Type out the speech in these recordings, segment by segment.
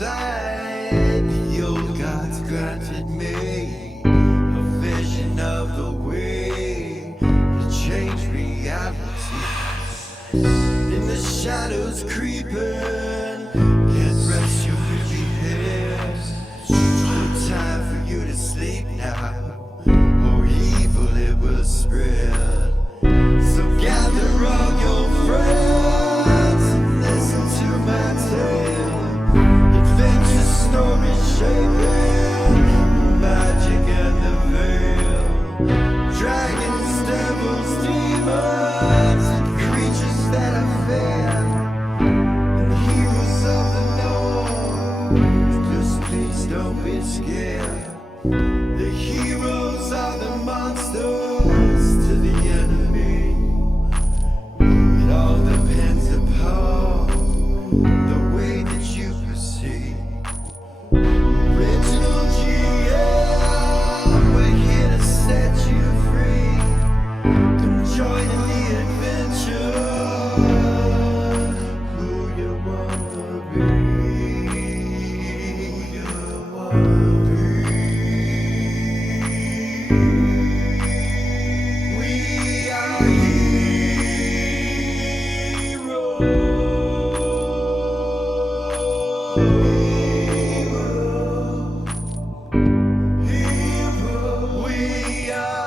inside. The old gods granted me a vision of the way to change reality. In the shadows creeping, can't rest your weary head. No time for you to sleep now, or evil it will spread. So gather all your friends and listen to my tale. Adventure story shaping the magic and the veil. Dragons, devils, demons, and creatures that are fair, and heroes of the north. Just please don't be scared. The heroes are the monsters to the enemy. It all depends upon the way that you proceed. Original GM, we're here to set you free. Come join in the adventure. Who you wanna be? Who you wanna be? We are heroes. We are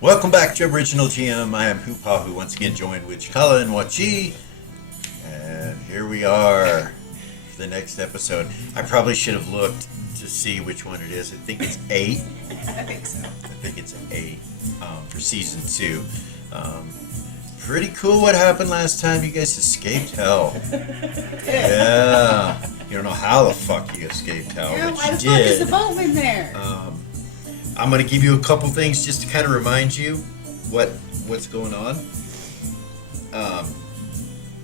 Welcome back to Original GM. I am Hupahu, once again joined with Cikala and Wachi. And here we are for the next episode. I probably should have looked to see which one it is. I think it's 8. I think so. I think it's 8 for season 2. Pretty cool what happened last time. You guys escaped hell. Yeah. You don't know how the fuck you escaped hell, Yeah, but why you the fuck is did. the boatman there? I'm going to give you a couple things just to kind of remind you what's going on.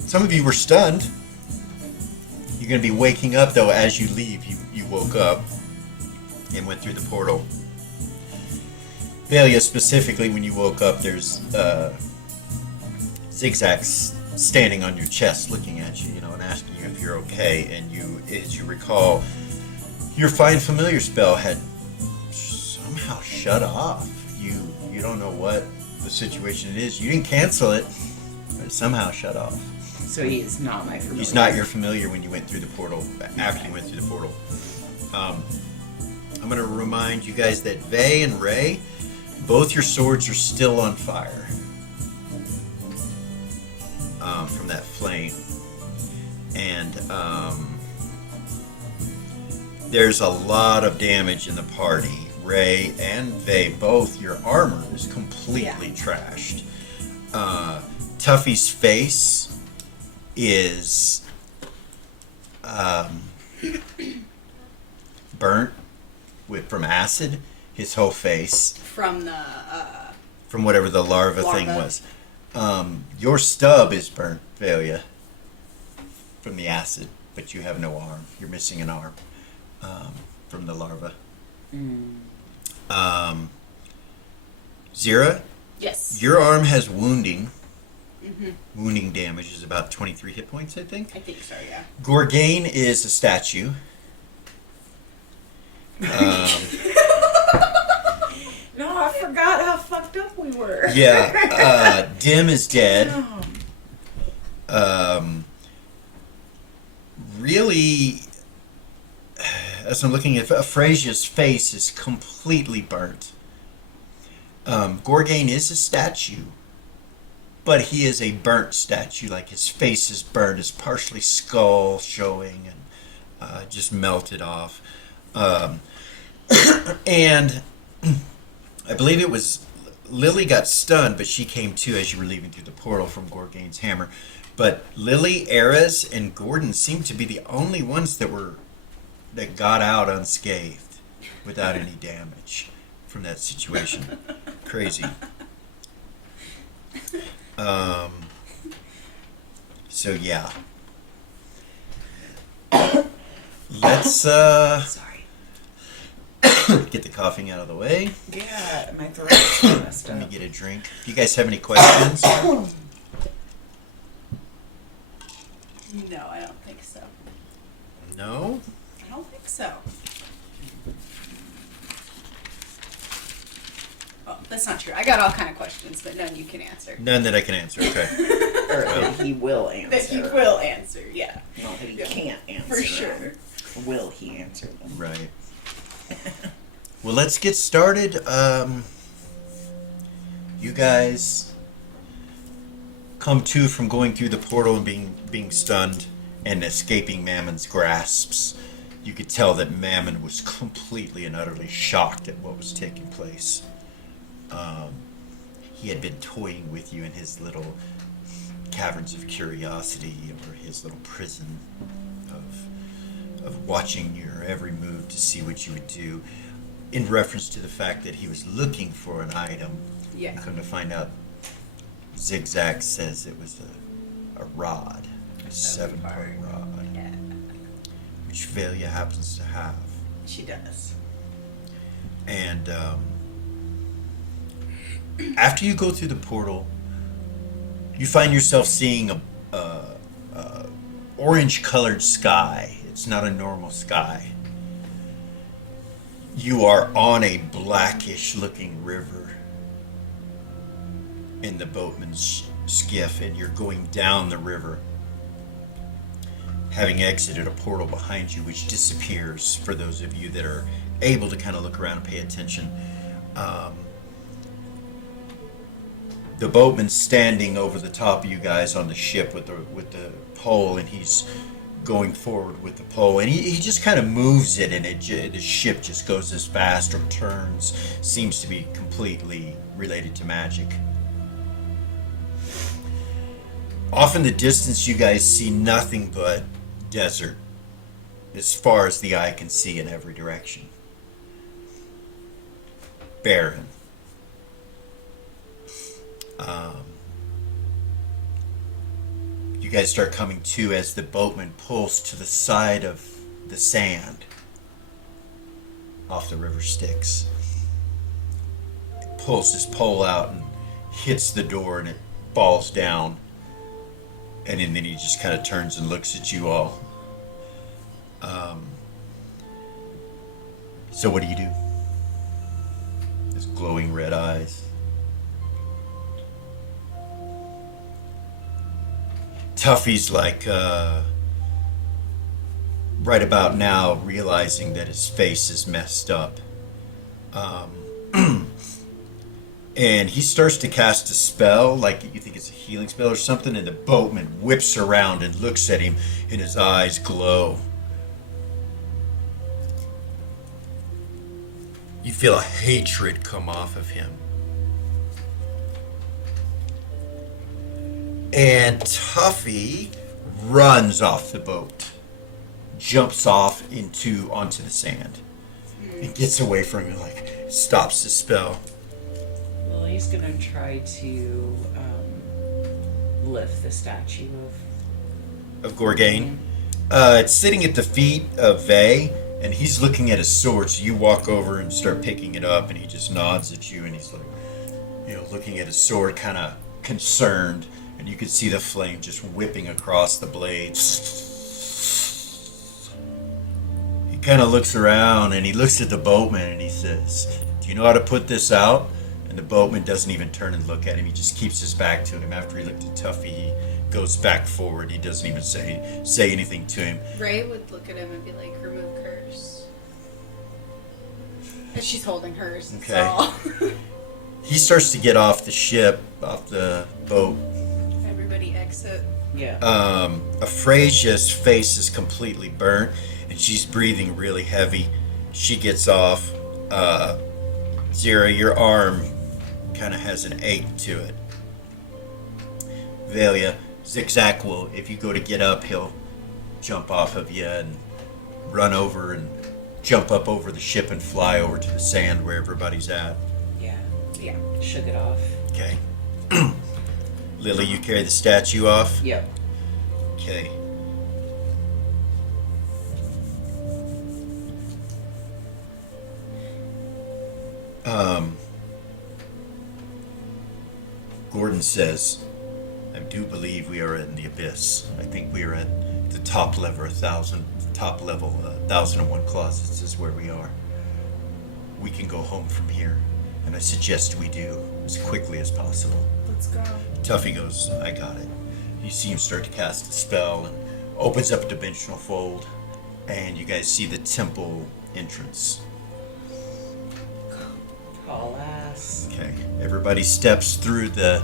Some of you were stunned. You're going to be waking up, though, as you leave. You woke up and went through the portal. Velia, specifically, when you woke up, there's zigzags standing on your chest looking at you, and asking you if you're okay. And as you recall, your Find Familiar spell had somehow shut off. You don't know what the situation is. You didn't cancel it, but it somehow shut off. So he is not my familiar. He's not your familiar when you went through the portal, after you went through the portal. I'm going to remind you guys that Vay and Ray, both your swords are still on fire from that flame. And there's a lot of damage in the party. Ray and Vay, both, your armor is completely trashed. Tuffy's face is burnt from acid. His whole face From the from whatever the larva thing was. Your stub is burnt, Velia, from the acid, but you have no arm. You're missing an arm from the larva. Zira, yes. your arm has wounding. Wounding damage is about 23 hit points, I think. I think so, yeah. Gorgain is a statue. No, I forgot how fucked up we were. Yeah, Dim is dead. Really, as I'm looking at Frasia's face is completely burnt. Gorgain is a statue, but he is a burnt statue. Like his face is burnt, his partially skull showing, and just melted off. Um, and I believe it was Lily got stunned, but she came to as you were leaving through the portal from Gorgain's hammer. But Lily, Erez, and Gordon seemed to be the only ones that got out unscathed without any damage from that situation. Crazy. So yeah. Let's Sorry. get the coughing out of the way. Yeah, my throat's messed Let me up. get a drink. Do you guys have any questions? No, I don't think so. No? I don't think so. Well, that's not true. I got all kind of questions, but none you can answer. None that I can answer. Okay. Or that he will answer. That you will answer, yeah. Not that he can't answer. For sure. them. Will he answer them? Right. Well, let's get started. You guys come to from going through the portal and being stunned and escaping Mammon's grasps. You could tell that Mammon was completely and utterly shocked at what was taking place. He had been toying with you in his little caverns of curiosity, or his little prison of watching your every move to see what you would do, in reference to the fact that he was looking for an item. Yeah. And come to find out, Zigzag says it was a rod, a 7-point rod, Yeah. which Velia happens to have. She does. And after you go through the portal, you find yourself seeing a orange-colored sky. It's not a normal sky. You are on a blackish-looking river in the boatman's skiff, and you're going down the river, having exited a portal behind you, which disappears for those of you that are able to kind of look around and pay attention. The boatman's standing over the top of you guys on the ship with the pole, and he's going forward with the pole, and he just kind of moves it, and the ship just goes as fast or turns. Seems to be completely related to magic. Off in the distance, you guys see nothing but desert, as far as the eye can see in every direction. Barren. You guys start coming to as the boatman pulls to the side of the sand off the river Styx. It pulls his pole out and hits the door, and it falls down. And then he just kind of turns and looks at you all. So what do you do? His glowing red eyes. Tuffy's like, right about now, realizing that his face is messed up. And he starts to cast a spell, like you think it's a healing spell or something, and the boatman whips around and looks at him, and his eyes glow. You feel a hatred come off of him. And Tuffy runs off the boat, jumps off onto the sand, and gets away from him, like stops the spell. Lily's gonna try to lift the statue Of Gorgain. It's sitting at the feet of Vey, and he's looking at his sword. So you walk over and start picking it up, and he just nods at you, and he's like, looking at his sword, kind of concerned. And you can see the flame just whipping across the blades. He kind of looks around, and he looks at the boatman, and he says, "Do you know how to put this out?" And the boatman doesn't even turn and look at him. He just keeps his back to him. After he looked at Tuffy, he goes back forward. He doesn't even say anything to him. Ray would look at him and be like, "Remove curse." And she's holding hers. That's Okay. all. He starts to get off the ship, off the boat. Everybody exit. Yeah. Aphrasia's face is completely burnt, and she's breathing really heavy. she gets off. Zira, your arm kind of has an ache to it. Velia, Zigzag will, if you go to get up, he'll jump off of you and run over and jump up over the ship and fly over to the sand where everybody's at. Yeah. Yeah. Shook it off. Okay. Lily, you carry the statue off? Yep. Okay. Gordon says, I do believe we are in the abyss. I think we are at the top level, 1001 closets is where we are. We can go home from here, and I suggest we do as quickly as possible. Let's go. Tuffy goes, I got it. You see him start to cast a spell and opens up a dimensional fold, and you guys see the temple entrance. Haul ass. Okay, everybody steps through the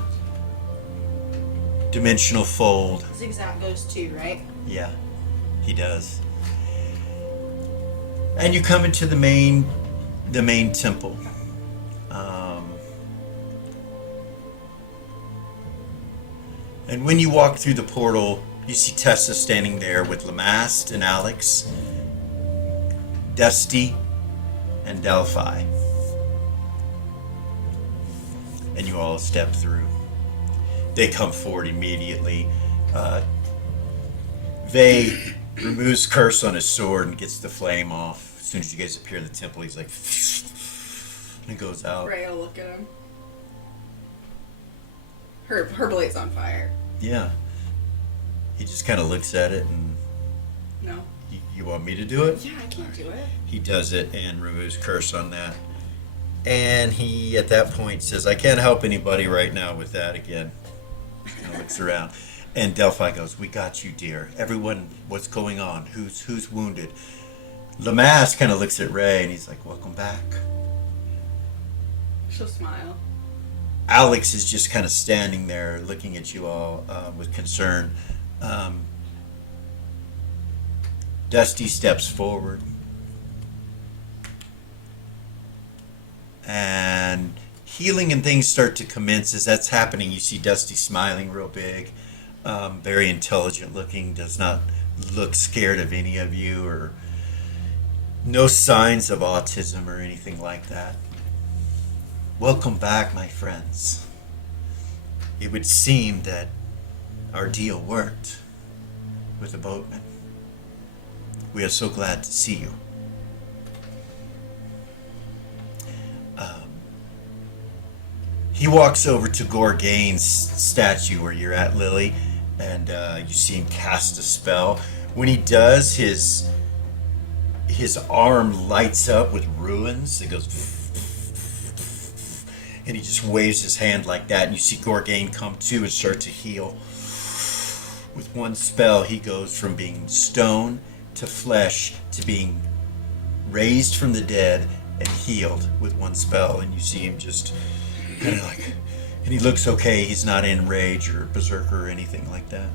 dimensional fold. Zigzag goes too, right? Yeah, he does. And you come into the main temple. And when you walk through the portal, you see Tessa standing there with Lamast and Alex, Dusty, and Delphi. And you all step through. They come forward immediately. Vey removes curse on his sword and gets the flame off. As soon as you guys appear in the temple, he's like, and it goes out. Ray will look at him. Her blade's on fire. Yeah. He just kind of looks at it and, No. you want me to do it? Yeah, I can't do it. He does it and removes curse on that. And he, at that point, says, I can't help anybody right now with that again. Kind of looks around. And Delphi goes, we got you, dear. Everyone, what's going on? Who's wounded? Lamass kind of looks at Ray and he's like, welcome back. She'll smile. Alex is just kind of standing there looking at you all with concern. Dusty steps forward. And healing and things start to commence. As that's happening, you see Dusty smiling real big, very intelligent looking, does not look scared of any of you, or no signs of autism or anything like that. Welcome back, my friends. It would seem that our deal worked with the boatman. We are so glad to see you. He walks over to Gorgain's statue where you're at, Lily, and you see him cast a spell. When he does, his arm lights up with runes. It goes, and he just waves his hand like that, and you see Gorgain come to and start to heal. With one spell, he goes from being stone to flesh to being raised from the dead and healed with one spell, and you see him just kind of like, and he looks okay. He's not in rage or berserker or anything like that.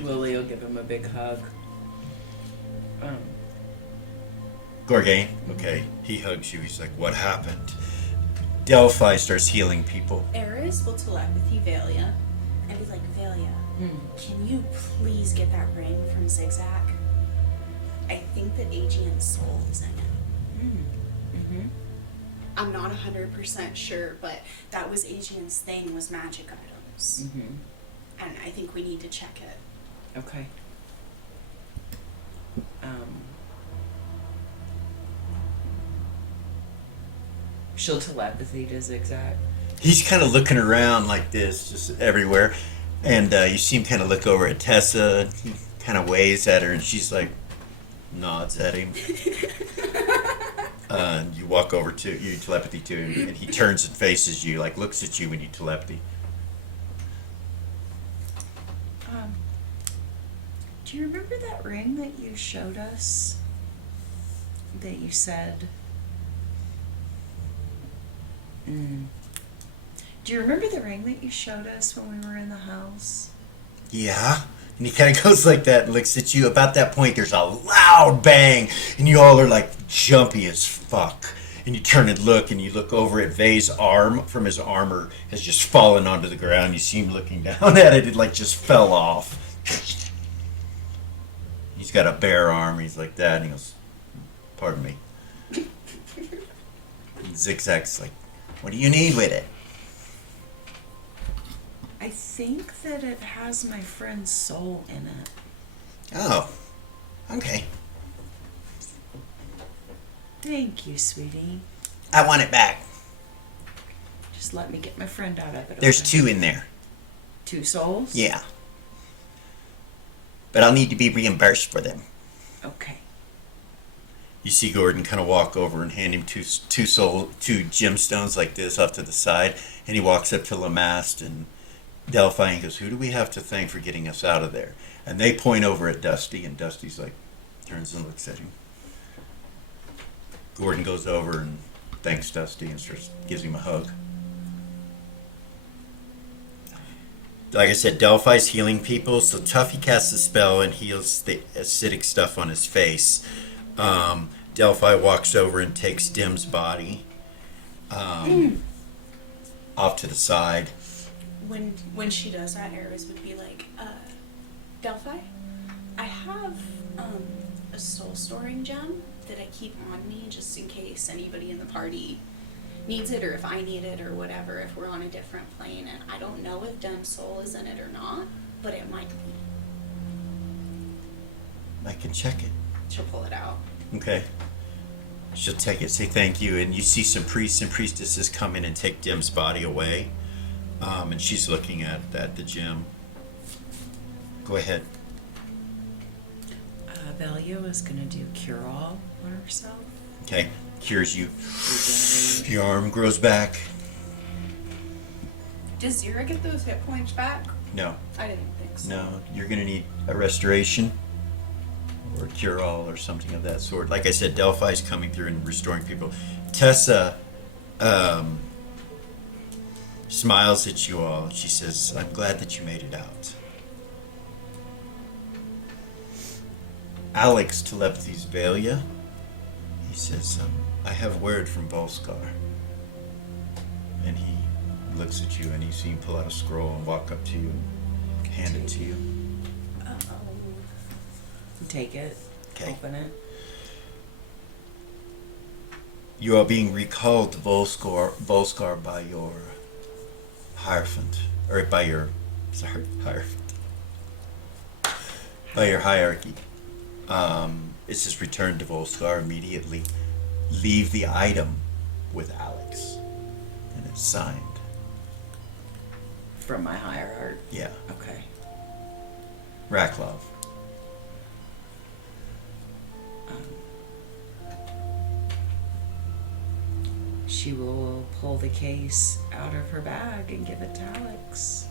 Lily will give him a big hug. Gorgain, okay, he hugs you. He's like, what happened? Delphi starts healing people. Eris will telepathy Velia and be like, Velia, can you please get that ring from Zigzag? I think that AGN's soul is in it. Mm-hmm. I'm not 100% sure, but that was AGN's thing, was magic items. Mm-hmm. And I think we need to check it. Okay. She'll telepathy to Zigzag. He's kind of looking around like this, just everywhere. And you see him kind of look over at Tessa. He kind of waves at her, and she's like, nods at him. You walk over to, you telepathy to him, and he turns and faces you, like looks at you when you telepathy. Do you remember that ring that you showed us? That you said... Do you remember the ring that you showed us when we were in the house? Yeah? And he kind of goes like that and looks at you. About that point, there's a loud bang, and you all are like jumpy as fuck. And you turn and you look over at Vay's arm from his armor has just fallen onto the ground. You see him looking down at it. It like just fell off. He's got a bare arm. He's like that. And he goes, pardon me. And Zigzag's like, what do you need with it? I think that it has my friend's soul in it. Oh, okay. Thank you, sweetie. I want it back. Just let me get my friend out of it. There's okay? 2 in there. 2 souls? Yeah. But I'll need to be reimbursed for them. Okay. You see Gordon kind of walk over and hand him two gemstones like this off to the side, and he walks up to Lamast and Delphi and goes, who do we have to thank for getting us out of there? And they point over at Dusty, and Dusty's like, turns and looks at him. Gordon goes over and thanks Dusty and gives him a hug. Like I said, Delphi's healing people, so Tuffy casts a spell and heals the acidic stuff on his face. Delphi walks over and takes Dim's body off to the side. When she does that, Ares would be like, Delphi, I have a soul storing gem that I keep on me just in case anybody in the party needs it, or if I need it, or whatever, if we're on a different plane, and I don't know if Dem's soul is in it or not, but it might be. I can check it. She'll pull it out. Okay. She'll take it, say thank you, and you see some priests and priestesses come in and take Dim's body away. And she's looking at the gem. Go ahead. Velia is going to do cure all on herself. Okay. Cures you. Regenerate. Your arm grows back. Does Zira get those hit points back? No. I didn't think so. No. You're going to need a restoration or a cure all or something of that sort. Like I said, Delphi's coming through and restoring people. Tessa smiles at you all. She says, I'm glad that you made it out. Alex telepathies Velia. He says, I have word from Volskar. And he looks at you and you see him pull out a scroll and walk up to you and hand it to you. Take it. Okay. Open it. You are being recalled to Volskar by your Hierophant. Or by your... Sorry, Hierophant. By your hierarchy. It says return to Volskar immediately. Leave the item with Alex. And it's signed. From my hierarch. Yeah. Okay. Raklov. She will pull the case out of her bag and give it to Alex.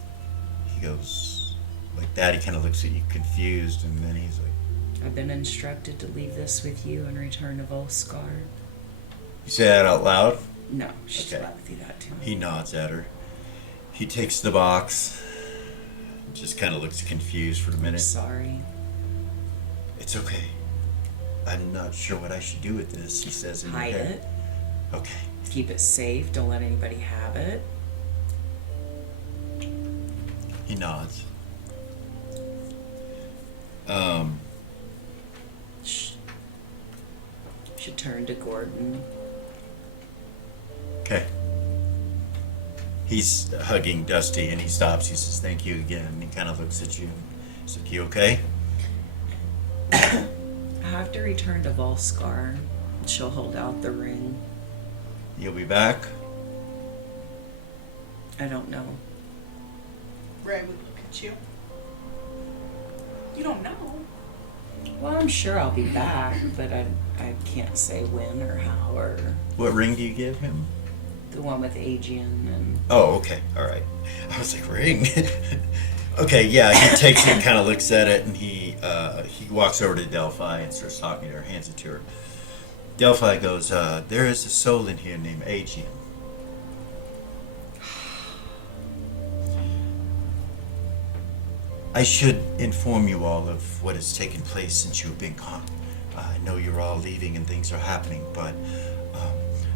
He goes like that. He kind of looks at you confused, and then he's like, I've been instructed to leave this with you and return to Volskar. you say that out loud? No, she's Okay. telepathy that to me. He nods at her. He takes the box. Just kind of looks confused for a I'm minute. sorry. It's okay. I'm not sure what I should do with this, he says in Hide your head. it. Okay. Keep it safe. Don't let anybody have it. He nods. Should turn to Gordon. Okay. He's hugging Dusty and he stops. He says, thank you again. And he kind of looks at you. He's like, you okay? I have to return to Volskar. She'll hold out the ring. You'll be back? I don't know. Ray would look at you. You don't know. Well, I'm sure I'll be back, but I can't say when or how or What ring do you give him? the one with Aegean and Oh, okay. All right. I was like, ring? Okay, yeah. He takes it and kind of looks at it, and he walks over to Delphi and starts talking to her, hands it to her. Delphi goes, there is a soul in here named Aegean. I should inform you all of what has taken place since you've been gone. I know you're all leaving and things are happening, but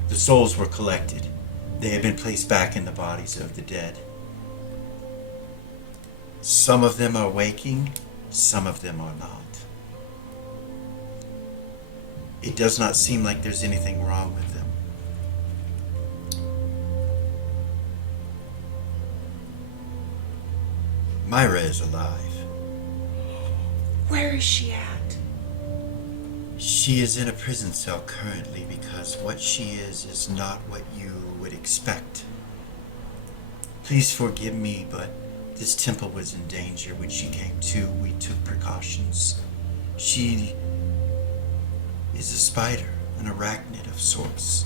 the souls were collected. They have been placed back in the bodies of the dead. Some of them are waking, some of them are not. It does not seem like there's anything wrong with them. Myra is alive. Where is she at? She is in a prison cell currently because what she is not what you would expect. Please forgive me, but this temple was in danger when she came to. We took precautions. She is a spider, an arachnid of sorts.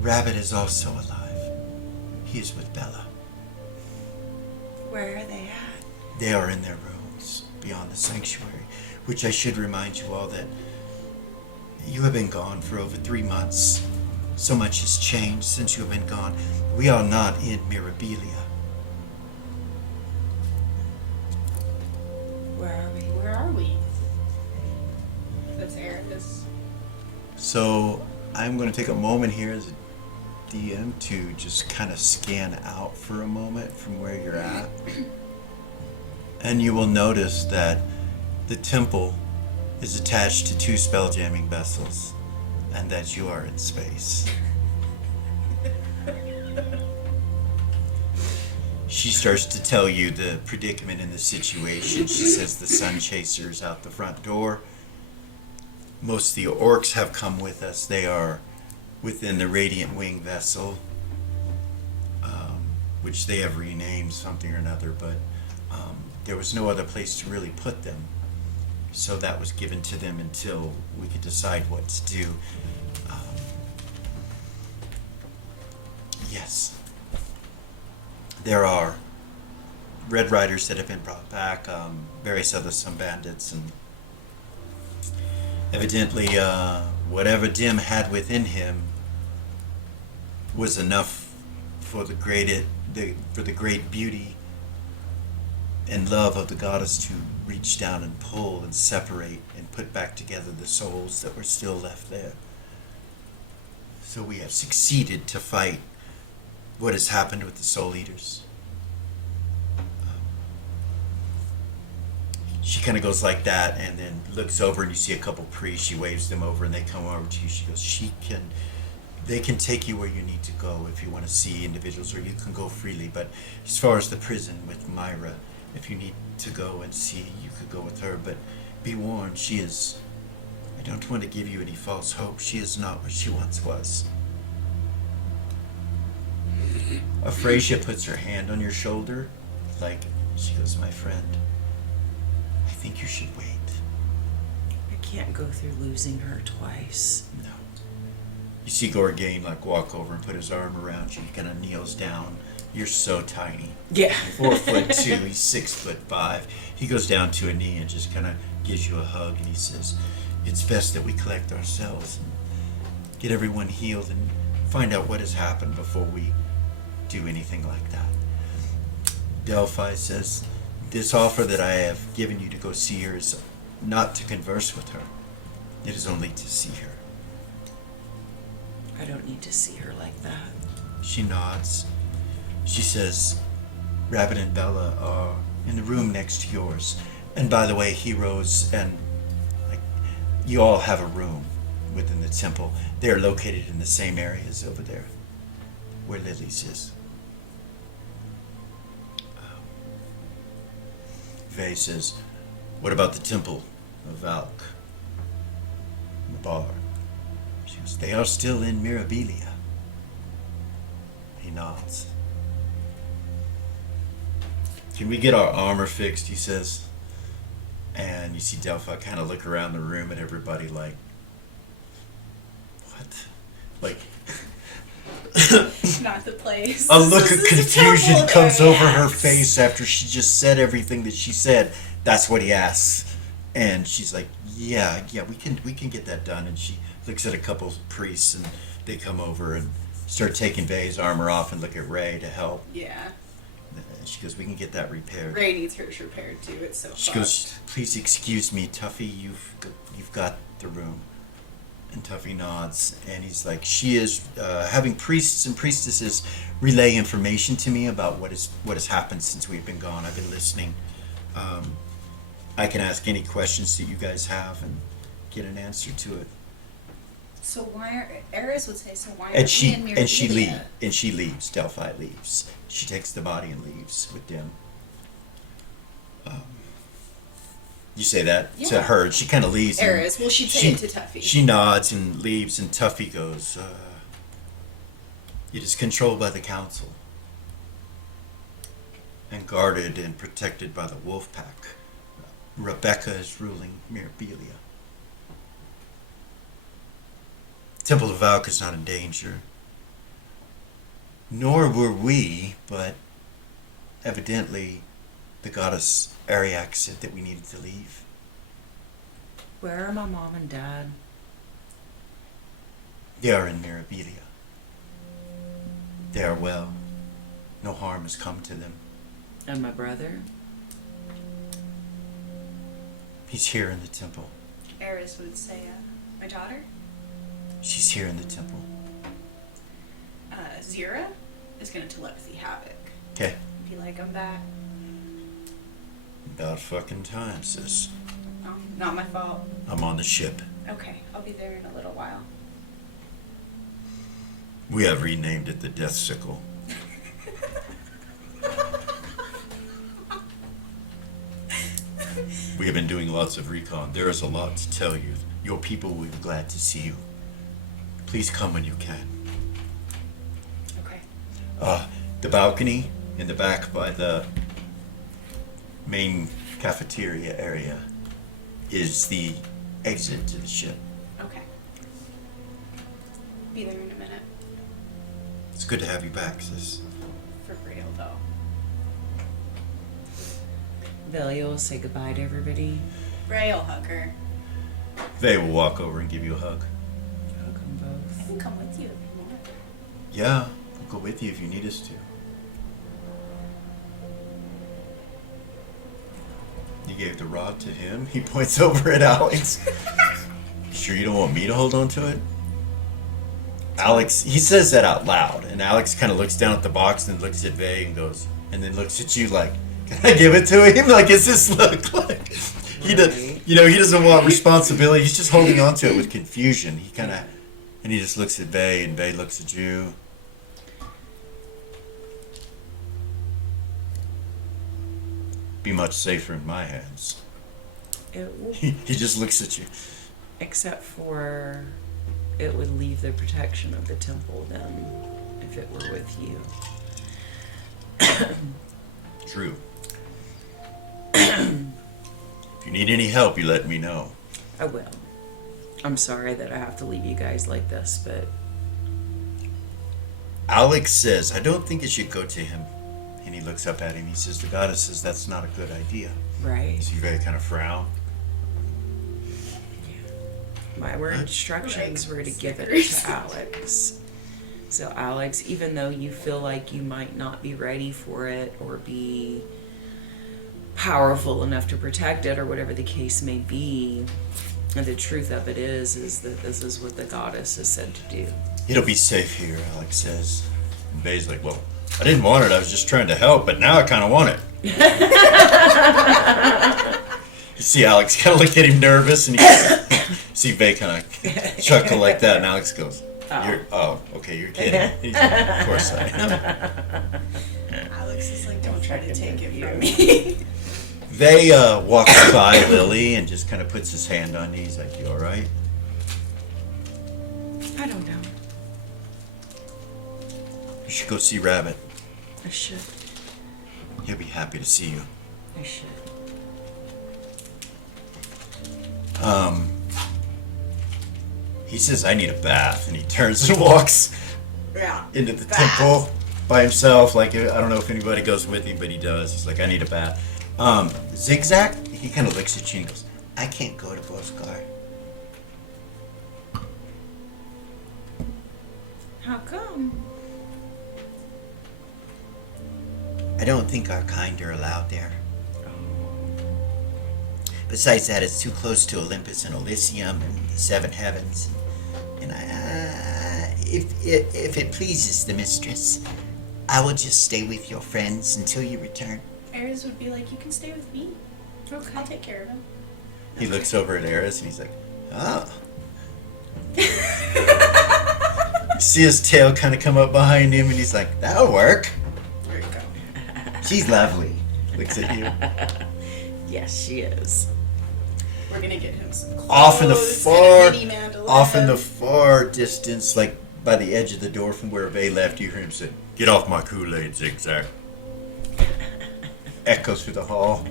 Rabbit is also alive. He is with Bella. Where are they at? They are in their rooms beyond the sanctuary, which I should remind you all that you have been gone for over 3 months. So much has changed since you have been gone. We are not in Mirabilia. Where are we? Where are we? That's Eris. So I'm going to take a moment here as a DM to just kind of scan out for a moment from where you're at. And you will notice that the temple is attached to 2 spelljamming vessels and that you are in space. She starts to tell you the predicament in the situation. She says the sun chaser is out the front door. Most of the orcs have come with us. They are within the Radiant Wing vessel, which they have renamed something or another, but there was no other place to really put them. So that was given to them until we could decide what to do. Yes. There are Red Riders that have been brought back, various other some bandits, and evidently whatever Dim had within him was enough for the great beauty and love of the goddess to reach down and pull and separate and put back together the souls that were still left there. So we have succeeded to fight what has happened with the Soul Eaters. She kind of goes like that and then looks over and you see a couple priests. She waves them over and they come over to you. She goes, they can take you where you need to go if you want to see individuals, or you can go freely. But as far as the prison with Myra, if you need to go and see, you could go with her. But be warned, I don't want to give you any false hope. She is not what she once was. Afrasia puts her hand on your shoulder, she goes, my friend, I think you should wait. I can't go through losing her twice. No. You see Gorgain walk over and put his arm around you. He kind of kneels down. You're so tiny. Yeah. 4'2", he's 6'5". He goes down to a knee and just kind of gives you a hug and he says, it's best that we collect ourselves and get everyone healed and find out what has happened before we do anything like that. Delphi says, this offer that I have given you to go see her is not to converse with her. It is only to see her. I don't need to see her like that. She nods. She says, Rabbit and Bella are in the room next to yours. And by the way, heroes and you all have a room within the temple. They're located in the same areas over there where Lily's is. Vay says, what about the temple of Valk? The bar. She goes, they are still in Mirabilia. He nods. Can we get our armor fixed, he says. And you see Delphi kind of look around the room at everybody what? Not the place. A look of This is a confusion temple comes area. over her face after she just said everything that she said. That's what he asks. And she's like, yeah, we can get that done. And she looks at a couple of priests and they come over and start taking Vay's armor off and look at Ray to help. Yeah. she goes, we can get that repaired. Ray needs hers repaired too. It's so She fucked. goes, please excuse me, Tuffy, you've got the room. And Tuffy nods, and he's like, she is having priests and priestesses relay information to me about what has happened since we've been gone. I've been listening. I can ask any questions that you guys have and get an answer to it. So why are Eris would say so? Why And are she we in and she Mirabilia? leaves. Delphi leaves. She takes the body and leaves with them. You say that to Yeah. her. She kind of leaves. and Eris. Well, she'd say it to Tuffy. She nods and leaves, and Tuffy goes, it is controlled by the council and guarded and protected by the wolf pack. Rebecca is ruling Mirabilia. Temple of Valk is not in danger. Nor were we, but evidently the goddess Ariak said that we needed to leave. Where are my mom and dad? They are in Mirabilia. They are well. No harm has come to them. And my brother? He's here in the temple. Eris would say, my daughter, She's here in the temple. Zira, is gonna telepathy Havoc. Okay. Be like, I'm back. About fucking time, sis. Oh, not my fault. I'm on the ship. Okay, I'll be there in a little while. We have renamed it the Death Sickle. We have been doing lots of recon. There is a lot to tell you. Your people will be glad to see you. Please come when you can. Okay. The balcony in the back by the main cafeteria area is the exit to the ship. Okay. Be there in a minute. It's good to have you back, sis. For real, though. Velia will say goodbye to everybody. Ray will hug her. Vay will walk over and give you a hug. Hug them I both. can come with you if you want. Yeah, we'll go with you if you need us to. You gave the rod to him. He points over at Alex. Sure you don't want me to hold on to it? Alex, he says that out loud, and Alex kind of looks down at the box and looks at Vay and goes, and then looks at you like, can I give it to him? Like, is this look like he does? You know, he doesn't want responsibility. He's just holding on to it with confusion. He kind of, and he just looks at Vay, and Vay looks at you. Be much safer in my hands. It will, He just looks at you. except for it would leave the protection of the temple then if it were with you. True. If you need any help, you let me know. I will. I'm sorry that I have to leave you guys like this, but Alex says, I don't think it should go to him. And he looks up at him. He says, the goddess says that's not a good idea. right. So you very kind of frown. My instructions were to give it to Alex. So Alex, even though you feel like you might not be ready for it or be powerful enough to protect it or whatever the case may be, the truth of it is that this is what the goddess has said to do. It'll be safe here, Alex says. And Bay's like, well, I didn't want it. I was just trying to help, but now I kind of want it. You see Alex kind of look at him nervous, and you see Bay kind of chuckle like that, and Alex goes, okay, you're kidding. He's like, of course I am. Alex is like, don't try to take it from me. They walks by Lily and just kind of puts his hand on you. He's like, you all right? I don't know. You should go see Rabbit. I should. He'll be happy to see you. I should. He says, I need a bath, and he turns and walks Yeah. into the Bath. temple by himself. Like, I don't know if anybody goes with him, but he does. He's like, I need a bath. Zigzag, he kind of looks at you and goes, I can't go to Boskar. How come? I don't think our kind are allowed there. Besides that, it's too close to Olympus and Elysium and the Seven Heavens. And if it pleases the mistress, I will just stay with your friends until you return. Ares would be like, you can stay with me. Okay. I'll take care of him. He looks over at Eris and he's like, oh. You see his tail kind of come up behind him and he's like, that'll work. There you go. She's lovely. Looks at you. Yes, she is. We're gonna get him some clothes. Off in the and a mini mandolin. off in the far distance, like by the edge of the door from where Vay left, you hear him say, get off my Kool-Aid, Zigzag. Echoes through the hall.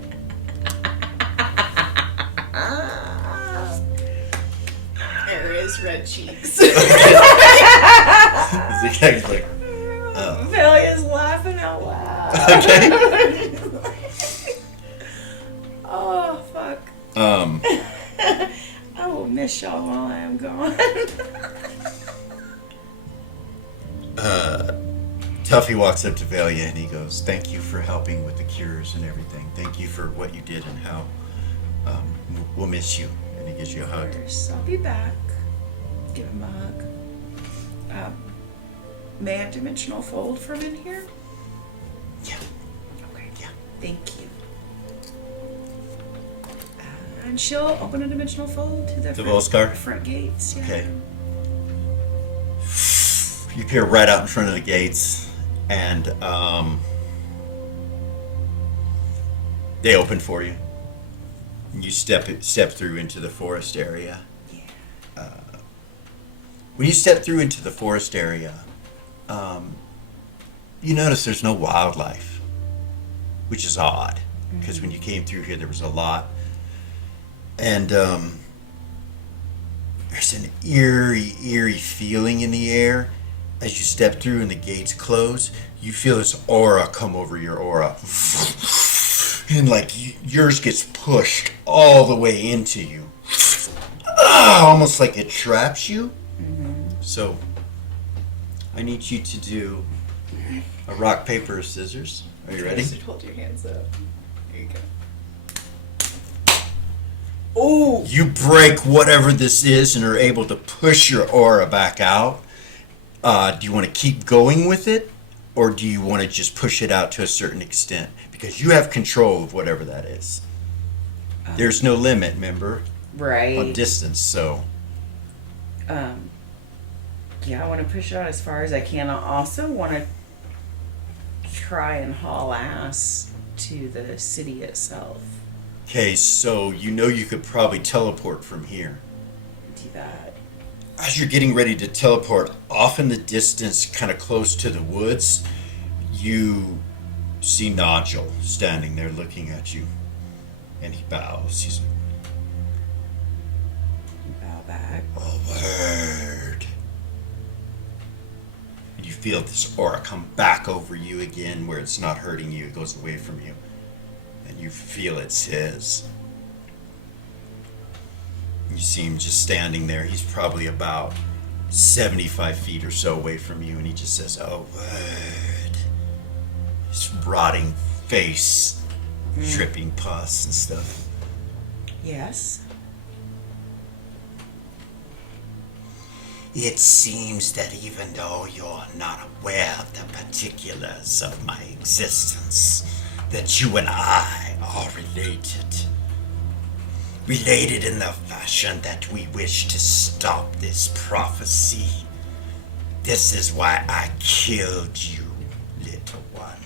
Ares red cheeks. Zigzag's like, oh. Valia's laughing out loud. Okay. Oh, fuck. I will miss y'all while I am gone. Tuffy walks up to Valia and he goes, thank you for helping with the cures and everything. Thank you for what you did and how we'll miss you. And he gives you a hug. Course, I'll be back. Give him a hug. May I dimensional fold from in here? Yeah. Okay. Yeah. Thank you. And she'll open a dimensional fold to the Volscar? front gates. Yeah. Okay. You appear right out in front of the gates, and they open for you. You step through into the forest area. Yeah. When you step through into the forest area, you notice there's no wildlife, which is odd, because when you came through here, there was a lot. And there's an eerie feeling in the air. As you step through and the gates close, you feel this aura come over your aura. And like yours gets pushed all the way into you. Almost like it traps you. So I need you to do a rock, paper, or scissors. Are you ready? Just hold your hands up. There you go. Oh! You break whatever this is and are able to push your aura back out. Do you want to keep going with it, or do you want to just push it out to a certain extent? Because you have control of whatever that is. There's no limit, remember, Right. on distance, so... Yeah, I want to push it out as far as I can. I also want to try and haul ass to the city itself. Okay, so you know you could probably teleport from here. Do that. As you're getting ready to teleport off in the distance, kind of close to the woods, you see Nigel standing there looking at you. And he bows. He's like, Bow back. a word. And you feel this aura come back over you again where it's not hurting you. It goes away from you. And you feel it's his. You see him just standing there. He's probably about 75 feet or so away from you, and he just says, "Oh, word." His rotting face, dripping pus and stuff. Yes. It seems that even though you're not aware of the particulars of my existence, that you and I are related. Related in the fashion that we wish to stop this prophecy. This is why I killed you, little one.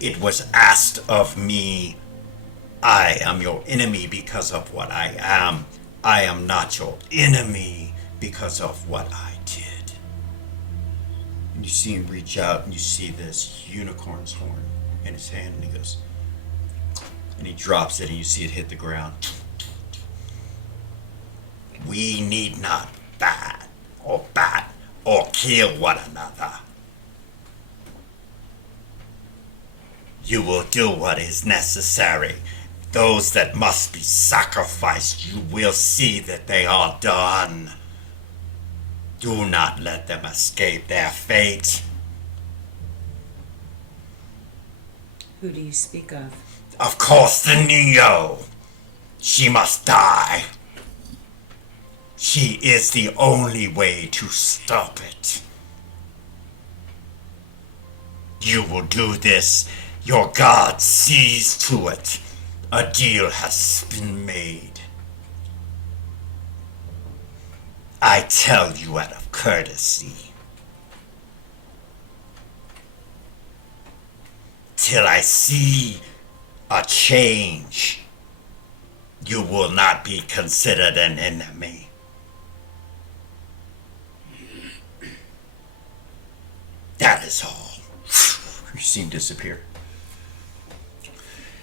It was asked of me. I am your enemy because of what I am. I am not your enemy because of what I did. And you see him reach out and you see this unicorn's horn in his hand, and he goes, and he drops it and you see it hit the ground. We need not bat or kill one another. You will do what is necessary. Those that must be sacrificed, you will see that they are done. Do not let them escape their fate. Who do you speak of? Of course, the Neo. She must die. She is the only way to stop it. You will do this. Your God sees to it. A deal has been made. I tell you out of courtesy. Till I see a change, you will not be considered an enemy. That is all. You see him disappear.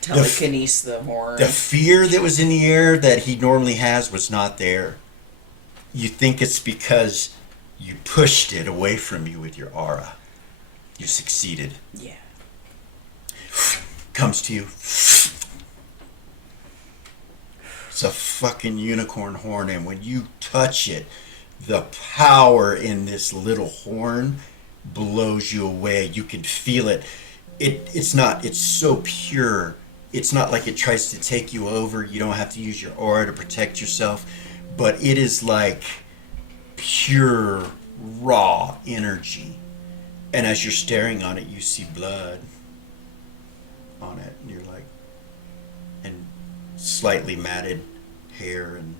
Telekinesis the horn. The fear that was in the air that he normally has was not there. You think it's because you pushed it away from you with your aura. You succeeded. Yeah. Comes to you. It's a fucking unicorn horn, and when you touch it, the power in this little horn blows you away. You can feel it. It's so pure. It's not like it tries to take you over. You don't have to use your aura to protect yourself, but it is like pure, raw energy. And as you're staring on it, you see blood on it, and you're like, and slightly matted hair and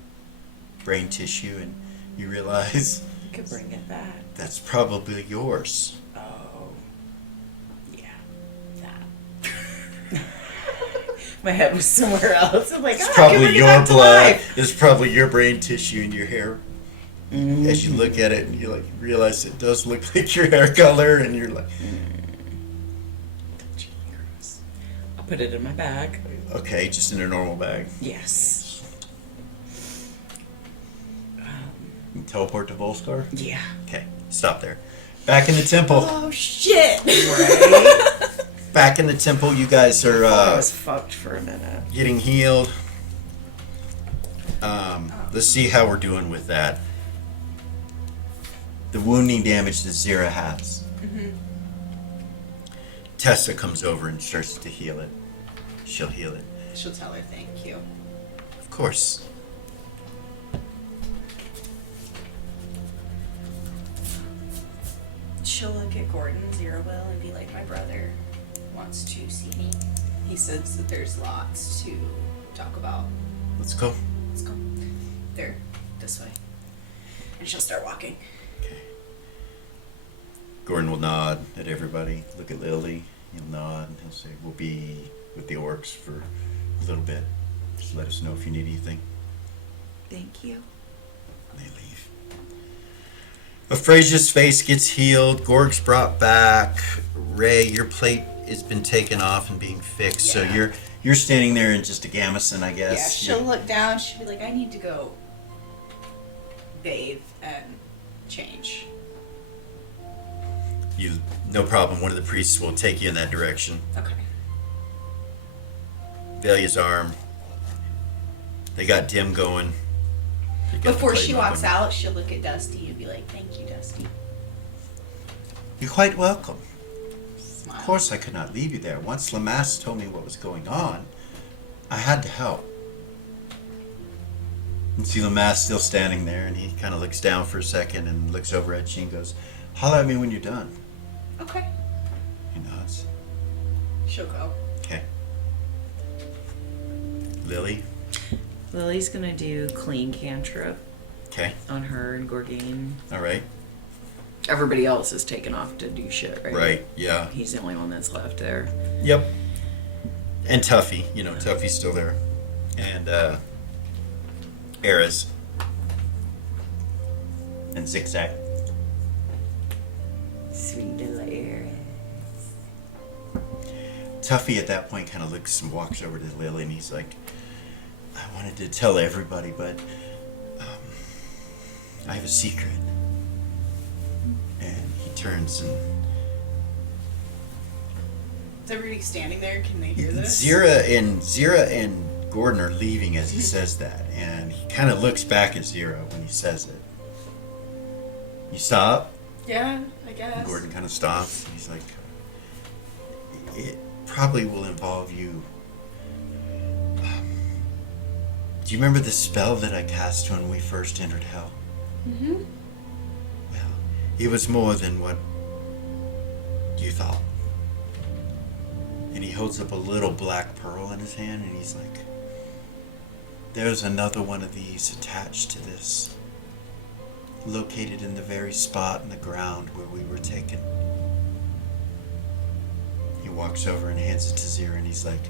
brain tissue, and you realize You could bring it back. that's probably yours. Oh. Yeah. That. My head was somewhere else. I'm like, It's I can probably bring it your back to blood. life. It's probably your brain tissue and your hair. As you look at it, and you like realize it does look like your hair color, and you're like, I'll put it in my bag. okay, just in a normal bag. Yes. You teleport to Volscar? Yeah. Okay, stop there. Back in the temple. Oh shit! Right? Back in the temple, you guys are I was fucked for a minute. getting healed. Let's see how we're doing with that. The wounding damage that Zira has. Tessa comes over and starts to heal it. She'll heal it. She'll tell her thank you. Of course. She'll look at Gordon, Zero will, and be like, my brother wants to see me. He says that there's lots to talk about. Let's go. Let's go. There, this way. And she'll start walking. Gordon will nod at everybody. Look at Lily. He'll nod. He'll say, we'll be with the orcs for a little bit. Just let us know if you need anything. Thank you. They leave. Aphrasia's face gets healed. Gorg's brought back. Ray, your plate has been taken off and being fixed. So Yeah. you're standing there in just a gamison, I Yeah, guess. she'll look down. She'll be like, I need to go bathe and change. You, no problem. One of the priests will take you in that direction. Okay. Valia's arm. They got Dim going. They got the Before plate she walks moving. out, she'll look at Dusty and be like, thank you, Dusty. You're quite welcome. Smile. Of course, I could not leave you there. Once Lamass told me what was going on, I had to help. And see Lamass still standing there, and he kind of looks down for a second and looks over at you and goes, holler at me when you're done. Okay. He nods. She'll go. Okay. Lily? Lily's gonna do clean cantrip Okay. on her and Gorgain. All right. Everybody else is taken off to do shit, right? Right. Yeah. He's the only one that's left there. Yep. And Tuffy. You know, Tuffy's still there. And, Eris. And Zigzag. Sweet little Eris. Tuffy at that point kind of looks and walks over to Lily, and he's like, I wanted to tell everybody, but I have a secret. And he turns, and Is everybody standing there? Can they hear this? Zira and Gordon are leaving as he says that, and he kind of looks back at Zira when he says it. You stop? Yeah, I guess. And Gordon kind of stops. He's like, probably will involve you. Do you remember the spell that I cast when we first entered hell? Mm-hmm. Well, it was more than what you thought. And he holds up a little black pearl in his hand, and he's like, there's another one of these attached to this, located in the very spot in the ground where we were taken. He walks over and hands it to Zira, and he's like,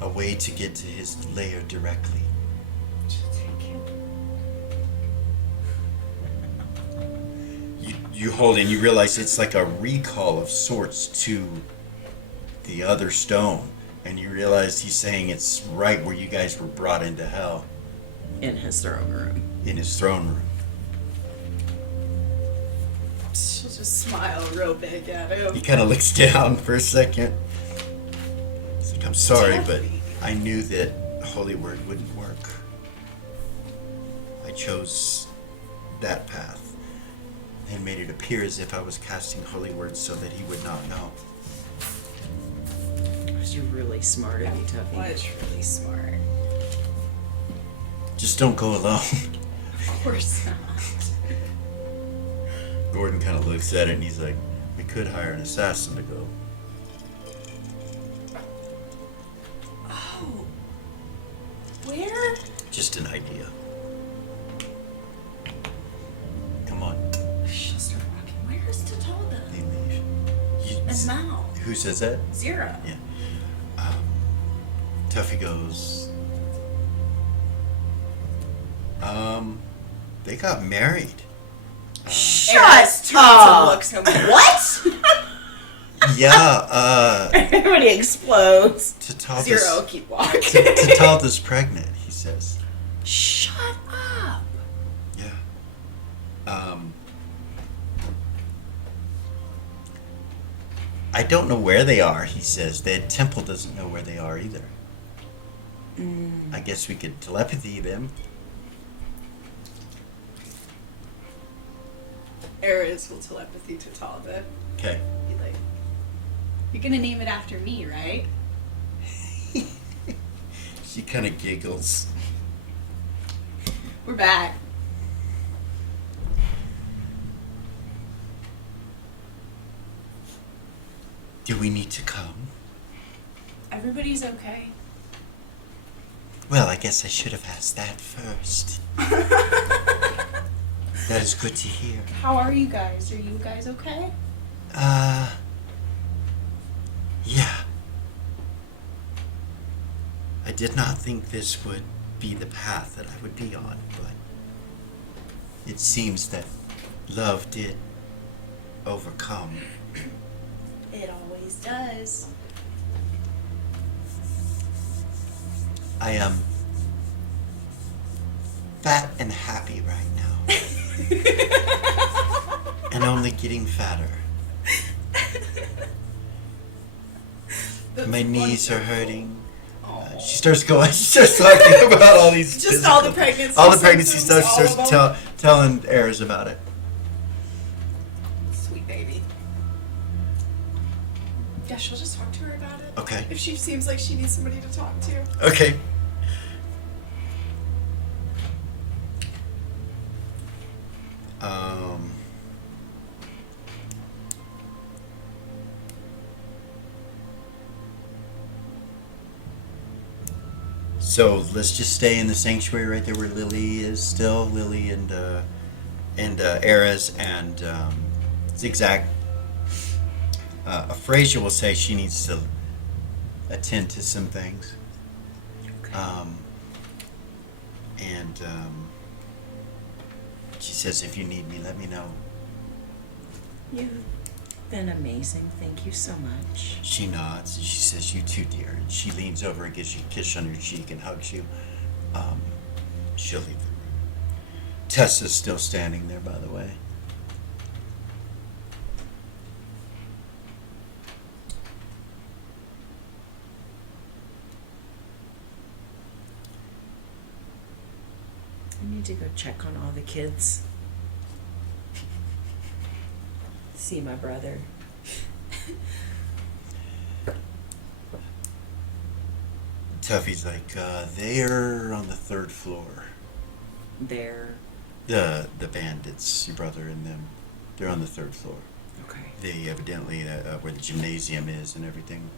a way to get to his lair directly. You hold it and you realize it's like a recall of sorts to the other stone. And you realize he's saying it's right where you guys were brought into hell. In his throne room. In his throne room. She'll just smile real big at him. He kind of looks down for a second. He's like, I'm sorry, but I knew that Holy Word wouldn't work. I chose that path and made it appear as if I was casting Holy Word so that he would not know. Was you really smart of you, Tuffy? Was really smart. Just don't go alone. Of course not. Gordon kind of looks at it and he's like, we could hire an assassin to go. Oh. Where? Just an idea. Come on. She'll start walking. Where's Tatalda? They leave. And Mal. Who says that? Zira. Yeah. Tuffy goes, they got married. Shut up! Looks no what? Yeah, Everybody explodes. Zero, keep walking. Tatalda's pregnant, he says. Shut up. Yeah. I don't know where they are, he says. The temple doesn't know where they are either. I guess we could telepathy them. Ares will telepathy Tatalda. Okay. Be like, you're gonna name it after me, right? She kind of giggles. We're back. Do we need to come? Everybody's okay. Well, I guess I should have asked that first. That is good to hear. How are you guys? Are you guys okay? Yeah. I did not think this would be the path that I would be on, but it seems that love did overcome. It always does. I am fat and happy right now. And only getting fatter. My knees are hurting. She starts talking about all these Just all the pregnancy all the pregnancy symptoms, stuff. She all starts of them. telling Ares about it. Sweet baby. Yeah, she'll just talk to her about it. Okay. If she seems like she needs somebody to talk to. Okay. So let's just stay in the sanctuary right there where Lily is still. Lily and Ares and Zigzag. Frazier will say she needs to attend to some things. She says, if you need me, let me know. You've been amazing. Thank you so much. She nods and she says, you too, dear. And she leans over and gives you a kiss on your cheek and hugs you. She'll leave the room. Tessa's still standing there, by the way. I need to go check on all the kids. See my brother. Tuffy's like, they're on the third floor. There. The bandits, your brother and them, they're on the third floor. Okay. They evidently, where the gymnasium is and everything,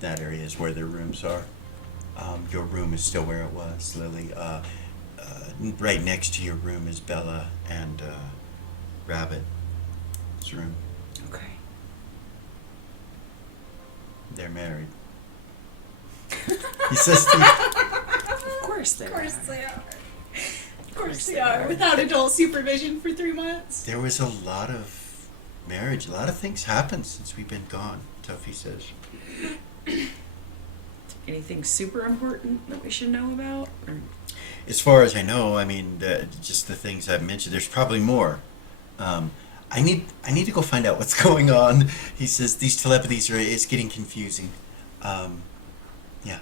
that area is where their rooms are. Your room is still where it was, Lily. Right next to your room is Bella and Rabbit's room. Okay. They're married. He says to you, Of course there. Of course they are. Of course they they are. are. Without adult supervision for 3 months. there was a lot of marriage, a lot of things happened since we've been gone, Tuffy says. Anything super important that we should know about? Or As far as I know, I mean, just the things I've mentioned. There's probably more. I need to go find out what's going on. He says these telepathies it's getting confusing. Yeah.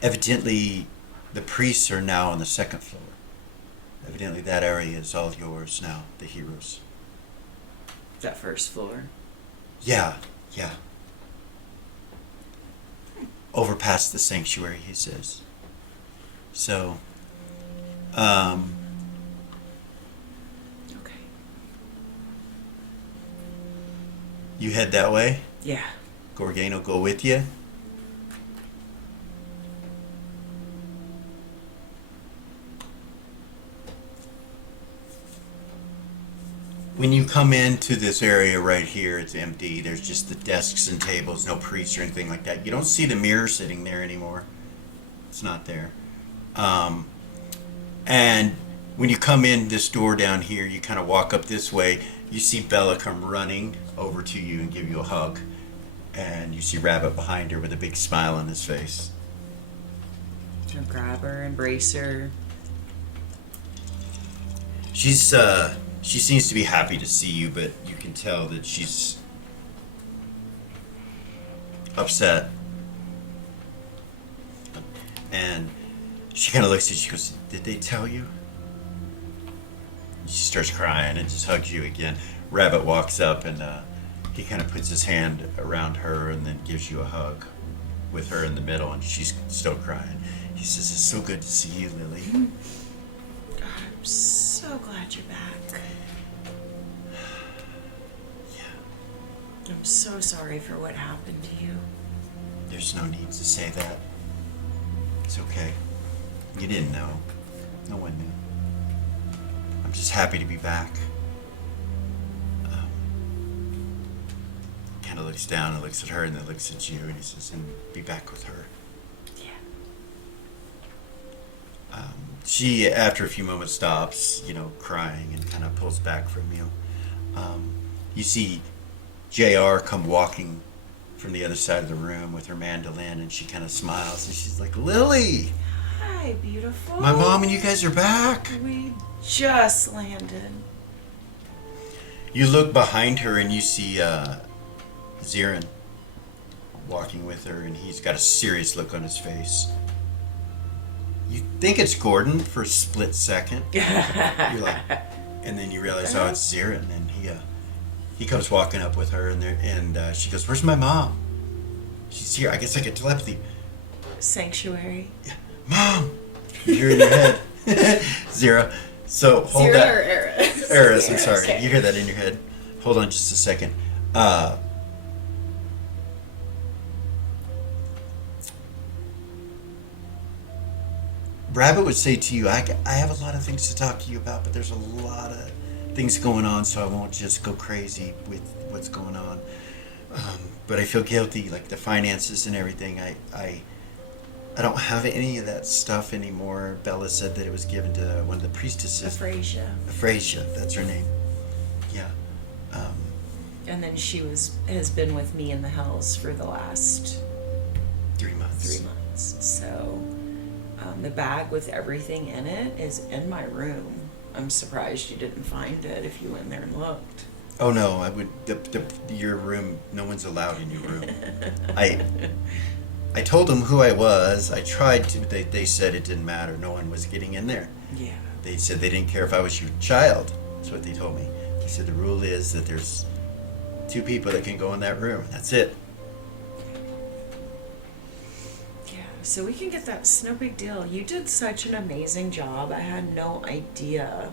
Evidently, the priests are now on the second floor. Evidently, that area is all yours now. The heroes. that first floor? Yeah. Over past the sanctuary, he says. So, Okay. you head that way? Yeah. Gorgane will go with you? When you come into this area right here, it's empty. There's just the desks and tables, no priests or anything like that. You don't see the mirror sitting there anymore. It's not there. And when you come in this door down here, you kind of walk up this way. You see Bella come running over to you and give you a hug. And you see Rabbit behind her with a big smile on his face. I'll grab her, embrace her. She seems to be happy to see you, but you can tell that she's upset. And she kind of looks at you, she goes, "Did they tell you?" She starts crying and just hugs you again. Rabbit walks up and he kind of puts his hand around her and then gives you a hug with her in the middle, and she's still crying. He says, "It's so good to see you, Lily." God, I'm so glad you're back. Yeah. I'm so sorry for what happened to you. There's no need to say that. It's okay. You didn't know. No one knew. I'm just happy to be back. Kind of looks down and looks at her and then looks at you and he says, "And be back with her." Yeah. She, after a few moments, stops, crying and kind of pulls back from you. You see JR come walking from the other side of the room with her mandolin, and she kind of smiles and she's like, "Lily, Hi, beautiful. my mom and you guys are back." We just landed. You look behind her and you see Zirin walking with her, and he's got a serious look on his face. You think it's Gordon for a split second. You're like, and then you realize, oh, it's Zirin, and he comes walking up with her, and she goes, "Where's my mom?" "She's here. I guess I get telepathy." Sanctuary. "Mom!" You hear in your head. Zira. So hold Zira that. or Eris? Eris, I'm sorry. Okay. You hear that in your head. Hold on just a second. Rabbit would say to you, I have a lot of things to talk to you about, but there's a lot of things going on, so I won't just go crazy with what's going on. But I feel guilty, like the finances and everything. I don't have any of that stuff anymore. Bella said that it was given to one of the priestesses. Aphrasia. That's her name. Yeah. And then she has been with me in the house for the last 3 months. 3 months. So the bag with everything in it is in my room. I'm surprised you didn't find it if you went in there and looked. Oh no, I would. Your room. No one's allowed in your room. I told them who I was. I tried to. They said it didn't matter. No one was getting in there. Yeah. They said they didn't care if I was your child. That's what they told me. They said the rule is that there's 2 people that can go in that room. That's it. So we can get that. It's no big deal. You did such an amazing job. I had no idea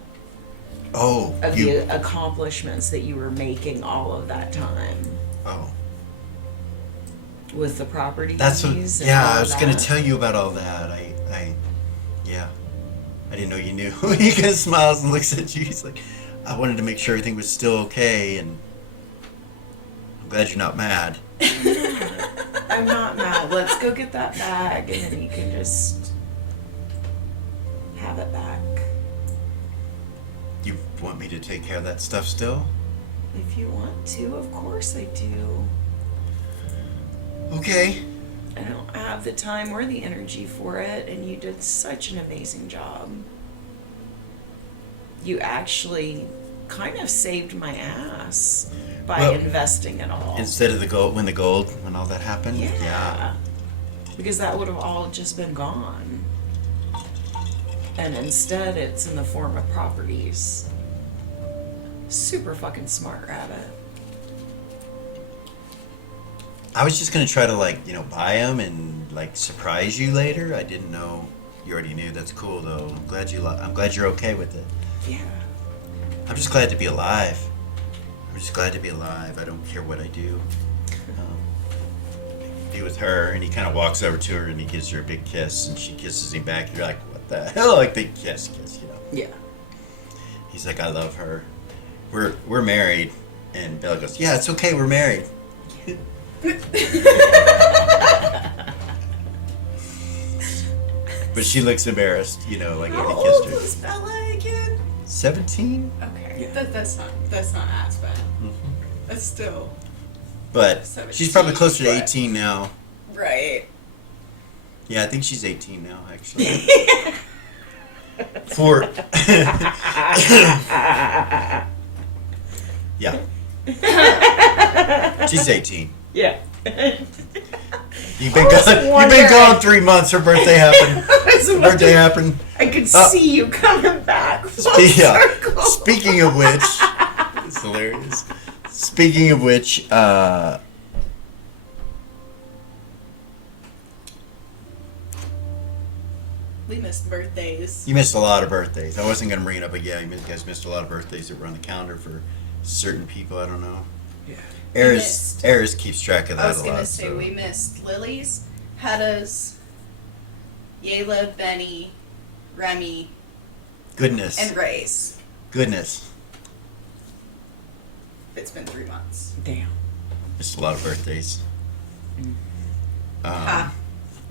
Oh, of you. the accomplishments that you were making all of that time Oh, with the properties. that's what. and Yeah, all I was gonna that. tell you about all that. Yeah. I didn't know you knew. He kind of smiles and looks at you. He's like, I wanted to make sure everything was still okay, and I'm glad you're not mad. I'm not mad. Let's go get that bag and then you can just have it back. You want me to take care of that stuff still? If you want to, of course I do. Okay. I don't have the time or the energy for it, and you did such an amazing job. You actually kind of saved my ass by Well, investing it all. Instead of when all that happened? Yeah. Because that would have all just been gone. And instead, it's in the form of properties. Super fucking smart rabbit. I was just gonna try to buy them and surprise you later. I didn't know you already knew. That's cool though. I'm glad you're okay with it. Yeah. I'm just glad to be alive. I'm just glad to be alive. I don't care what I do. Be with her, and he kind of walks over to her and he gives her a big kiss, and she kisses him back. You're like, what the hell? Like they kiss, you know. Yeah. He's like, I love her. We're married, and Bella goes, yeah, it's okay. We're married. But she looks embarrassed, when he How kissed old her. was Bella again? 17? Okay, Yeah. that's not as bad. That's still But 17, she's probably closer to but- 18 now. right. Yeah, I think she's 18 now, actually. For yeah, she's 18. Yeah. You've been gone 3 months. Her birthday happened. Her birthday happened. I could see you coming back. Full Yeah. circle. Speaking of which, it's hilarious. Speaking of which, We missed birthdays. you missed a lot of birthdays. I wasn't gonna bring it up, but yeah, you guys missed a lot of birthdays that were on the calendar for certain people. I don't know. Yeah. missed- Eris keeps track of that I was a gonna lot. say so. we missed Lily's, Hedda's, Yayla, Benny, Remy, Goodness, and Ray's. goodness, It's been 3 months. Damn. missed a lot of birthdays. Ha.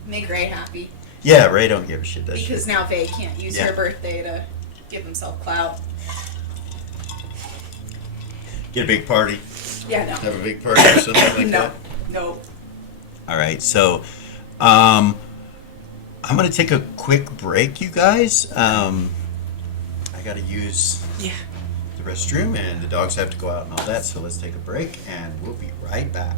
Make Ray happy. Yeah, Ray don't give a shit. That Because shit. now Vay can't use Yeah. her birthday to give himself clout. Get a big party. Yeah, no. Have a big party or something like No. that. No. All right, so I'm gonna take a quick break, you guys. I gotta use Yeah. the restroom, and the dogs have to go out and all that. So let's take a break, and we'll be right back.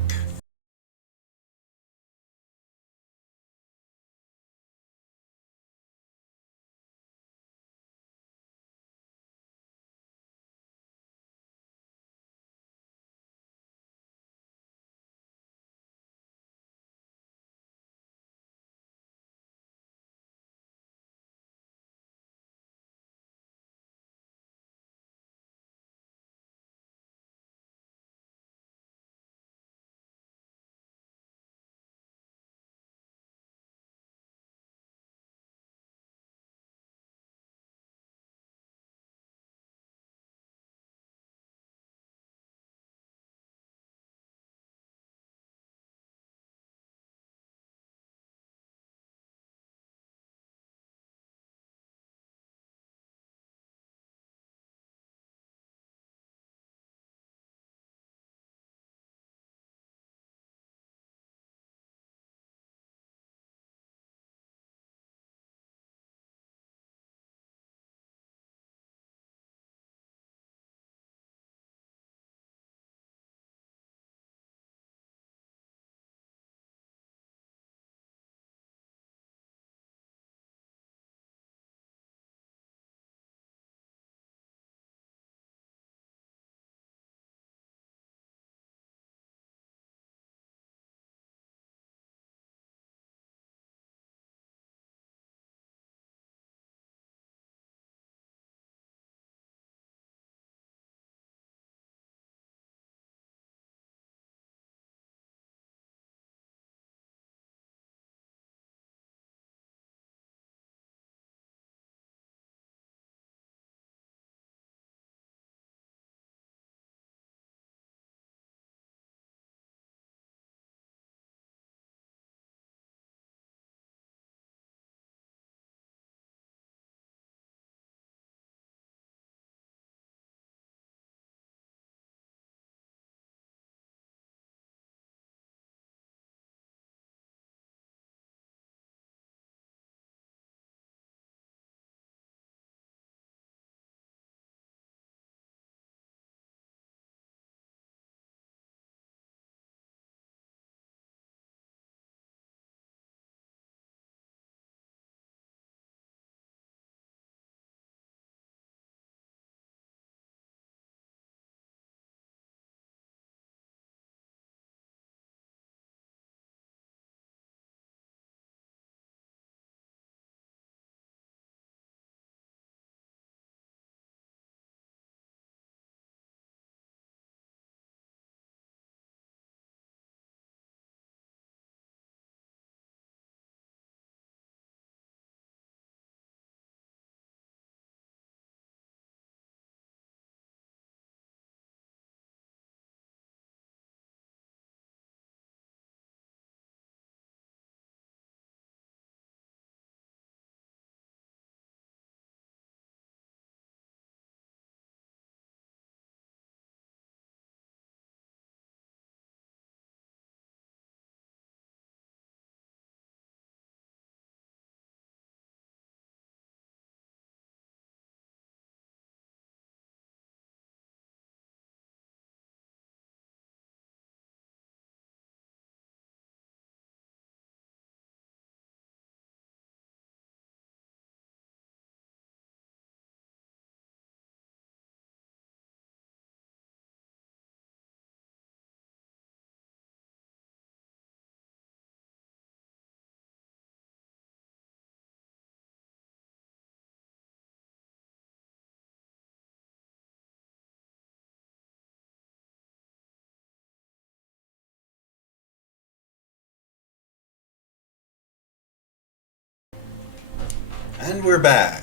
And we're back.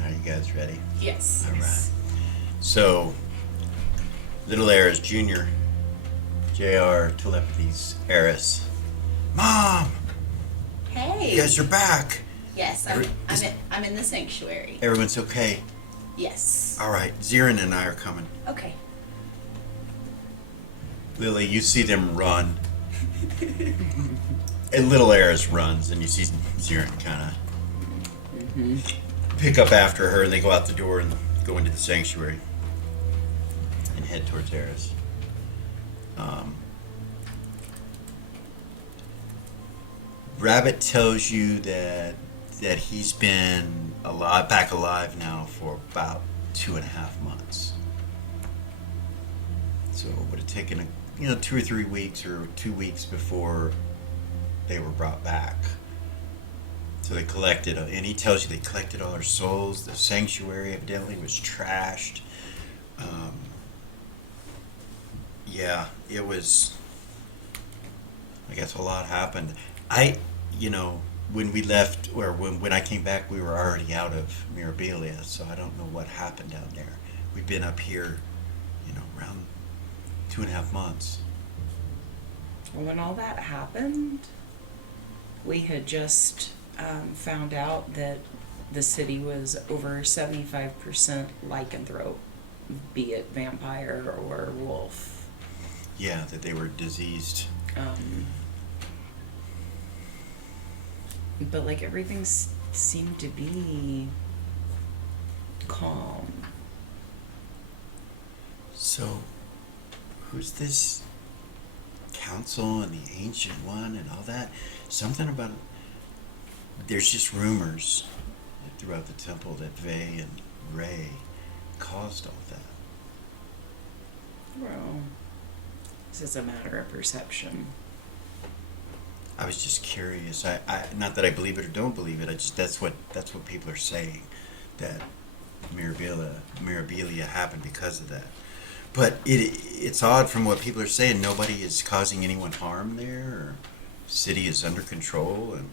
Are you guys ready? Yes. All right. So, Little Eris Jr., JR Telepathy's Eris. Mom! Hey. You guys are back! Yes, Every- I'm in the sanctuary. Everyone's okay? Yes. Alright, Zirin and I are coming. Okay. Lily, you see them run. And Little Eris runs, and you see Zirin kind of pick up after her, and they go out the door and go into the sanctuary and head towards Eris. Rabbit tells you that he's been back alive now for about 2.5 months. So it would have taken 2 or 3 weeks or 2 weeks before they were brought back. So they collected, and he tells you they collected all their souls. The sanctuary evidently was trashed. Yeah, it was. I guess a lot happened. When we left, or when I came back, we were already out of Mirabilia, so I don't know what happened down there. We've been up here, around 2.5 months. When all that happened, we had just found out that the city was over 75% lycanthrope, be it vampire or wolf. Yeah, that they were diseased. But everything seemed to be calm. So, who's this council and the Ancient One and all that? Something about there's just rumors throughout the temple that Vey and Ray caused all that. Well, this is a matter of perception. I was just curious. I not that I believe it or don't believe it. That's what people are saying, that Mirabilia happened because of that. But it's odd from what people are saying. Nobody is causing anyone harm there. Or city is under control, and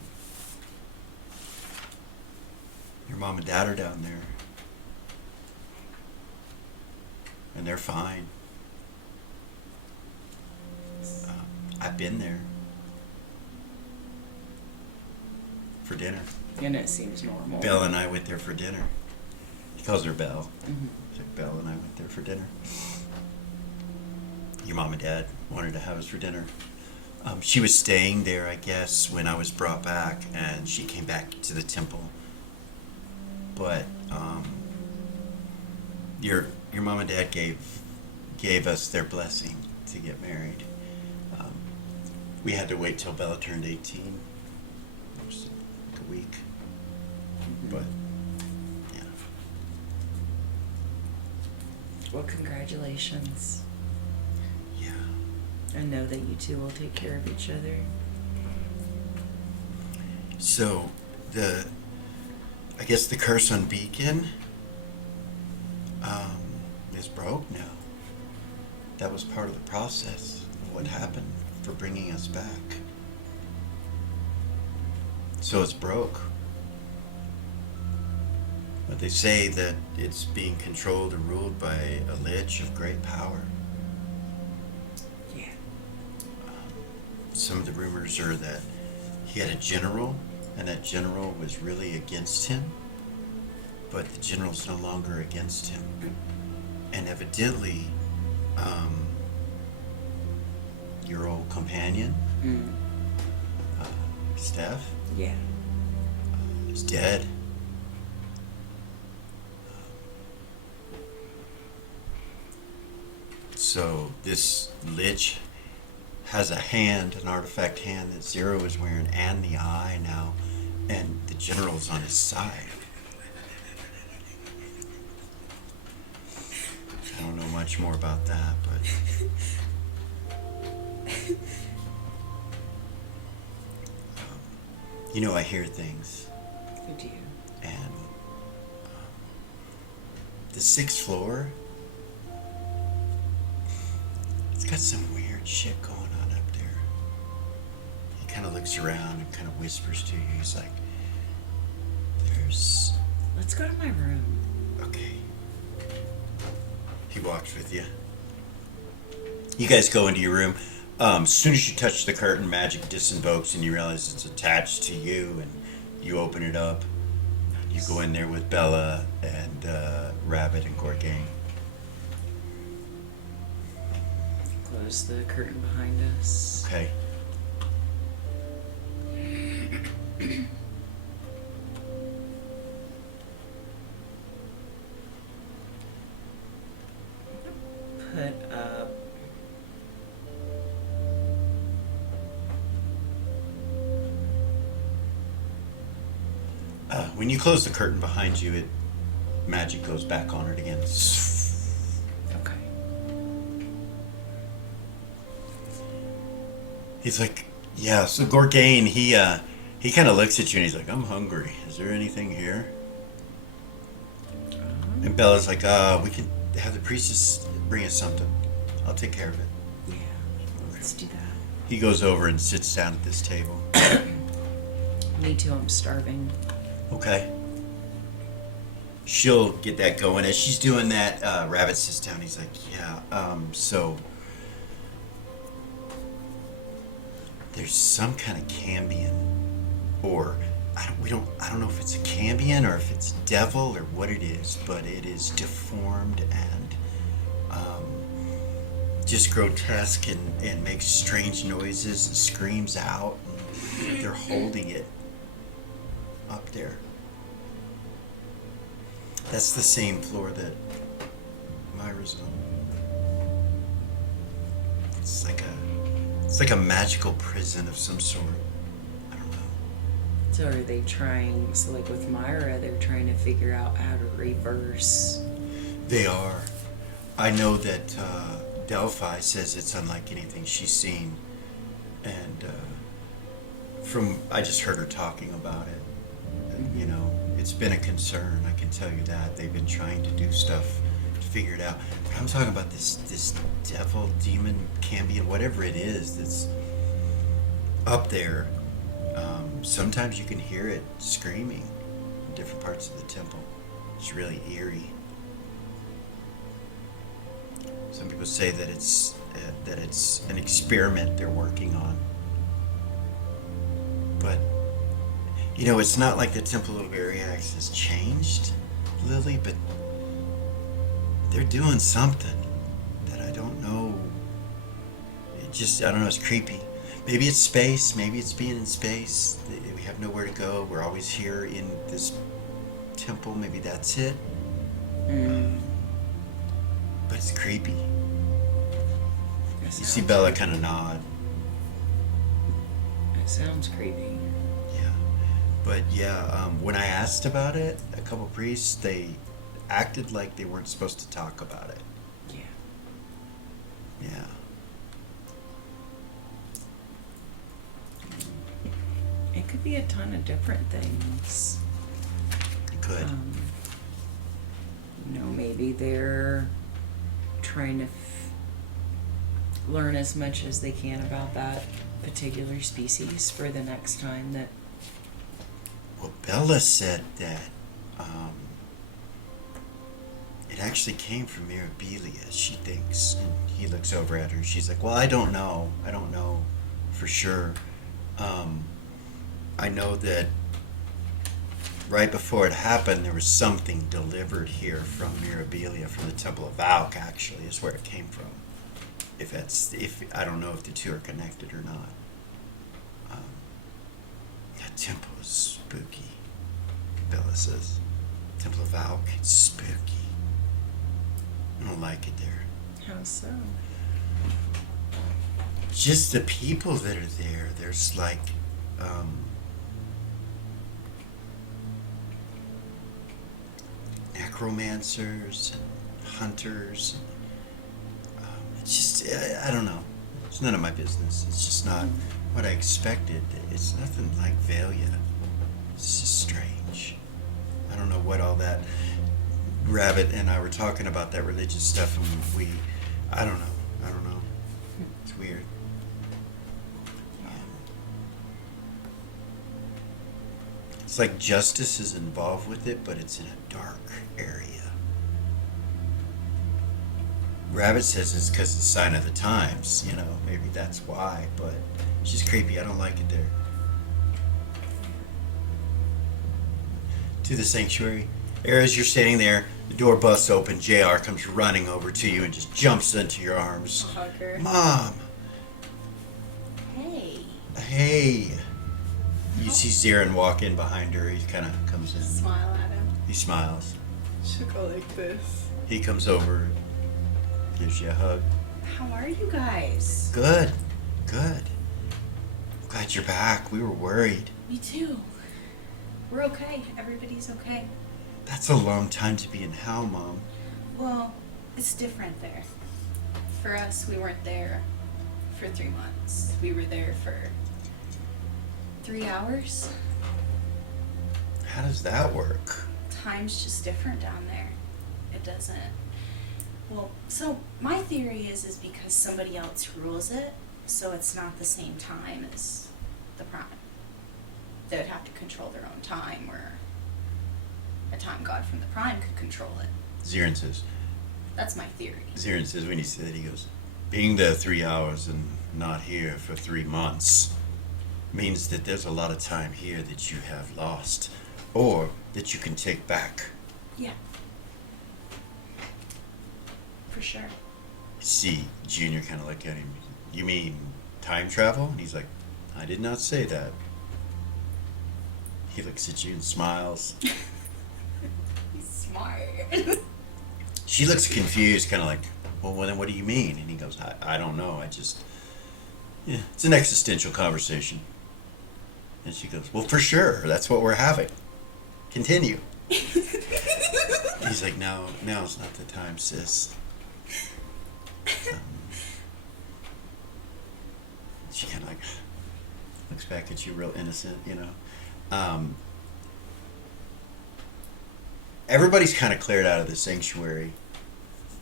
your mom and dad are down there, and they're fine. I've been there for dinner. And it seems normal. Belle and I went there for dinner. He calls her Belle. Mhm. So Belle and I went there for dinner. Your mom and dad wanted to have us for dinner. She was staying there, I guess, when I was brought back, and she came back to the temple. But your mom and dad gave us their blessing to get married. We had to wait till Bella turned 18, which was like a week. But yeah. Well, congratulations. Yeah. I know that you two will take care of each other. So I guess the curse on Beacon is broke now. That was part of the process of what happened for bringing us back. So it's broke. But they say that it's being controlled or ruled by a lich of great power. Yeah. Some of the rumors are that he had a general, and that general was really against him, but the general's no longer against him. And evidently, your old companion, Steph, Yeah. is dead. So this lich has a hand, an artifact hand that Zero is wearing, and the eye now, and the general's on his side. I don't know much more about that, but I hear things, You do. and the 6th floor, it's got some weird shit going on up there. You kind of looks around and kind of whispers to you. He's like, there's... Let's go to my room. Okay. He walks with you. You guys go into your room. As soon as you touch the curtain, magic disinvokes and you realize it's attached to you, and you open it up. You go in there with Bella and Rabbit and Gorgain. Close the curtain behind us. Okay. Put up When you close the curtain behind you, magic goes back on it again. okay. He's like, yeah. So Gorgain, he kind of looks at you and he's like, I'm hungry. Is there anything here? And Bella's like, we can have the priestess bring us something. I'll take care of it. Yeah. Let's do that. He goes over and sits down at this table. Me too. I'm starving. Okay. She'll get that going. As she's doing that, Rabbit sits down. He's like, yeah, so there's some kind of Cambion, or I don't know if it's a Cambion or if it's devil or what it is, but it is deformed and just grotesque and makes strange noises and screams out. And they're holding it up there. That's the same floor that Myra's on. It's like a magical prison of some sort. I don't know. So are they trying? So like with Myra, they're trying to figure out how to reverse. They are. I know that Delphi says it's unlike anything she's seen, and I just heard her talking about it. You know, it's been a concern. I can tell you that they've been trying to do stuff to figure it out. But I'm talking about this devil, demon, Cambion, whatever it is that's up there. Sometimes you can hear it screaming in different parts of the temple. It's really eerie. Some people say that it's an experiment they're working on. But you know, it's not like the Temple of Ariax has changed, Lily, but they're doing something that I don't know. I don't know, it's creepy. Maybe it's space, maybe it's being in space. We have nowhere to go. We're always here in this temple. Maybe that's it. But it's creepy. You see Bella kind of nod. It sounds creepy. Yeah. But yeah, when I asked about it, a couple priests, they acted like they weren't supposed to talk about it. Yeah. Yeah. It could be a ton of different things. It could. You know, maybe they're trying to learn as much as they can about that particular species for the next time that. Well, Bella said that it actually came from Mirabilia, she thinks. And he looks over at her and she's like, well, I don't know. I don't know for sure. I know that right before it happened, there was something delivered here from Mirabilia, from the Temple of Valk, actually, is where it came from. If I don't know if the two are connected or not. That temple is spooky, Bella says. Temple of Valk, it's spooky. I don't like it there. How so? Just the people that are there. There's like, necromancers and hunters. It's just, I don't know. It's none of my business. It's just not what I expected. It's nothing like Valia. It's just strange. I don't know what all that. Rabbit and I were talking about that religious stuff, and I don't know. It's weird. It's like justice is involved with it, but it's in a dark area. Rabbit says it's because it's a sign of the times, you know, maybe that's why, but she's creepy. I don't like it there. To the sanctuary. As you're standing there, the door busts open. JR comes running over to you and just jumps into your arms. Hug her. Mom! Hey. Hey! You see Zarin walk in behind her. He kind of comes in. Smile at him. He smiles. Should go like this. He comes over, gives you a hug. How are you guys? Good. Good. I'm glad you're back. We were worried. Me too. We're okay. Everybody's okay. That's a long time to be in hell, Mom. Well, it's different there. For us, we weren't there for 3 months. We were there for 3 hours. How does that work? Time's just different down there. It doesn't. Well, so my theory is because somebody else rules it, so it's not the same time as the Prime. They would have to control their own time, where a time god from the Prime could control it. Zarin says. That's my theory. Zarin says when he said it, he goes, being there 3 hours and not here for 3 months means that there's a lot of time here that you have lost or that you can take back. Yeah. For sure. See, Junior kind of looked at him. You mean time travel? And he's like, I did not say that. He looks at you and smiles. He's smart. She looks confused, kind of like, well, then what do you mean? And he goes, I don't know. Yeah, it's an existential conversation. And she goes, well, for sure. That's what we're having. Continue. He's like, now's not the time, sis. She kind of like looks back at you real innocent, you know. Everybody's kind of cleared out of the sanctuary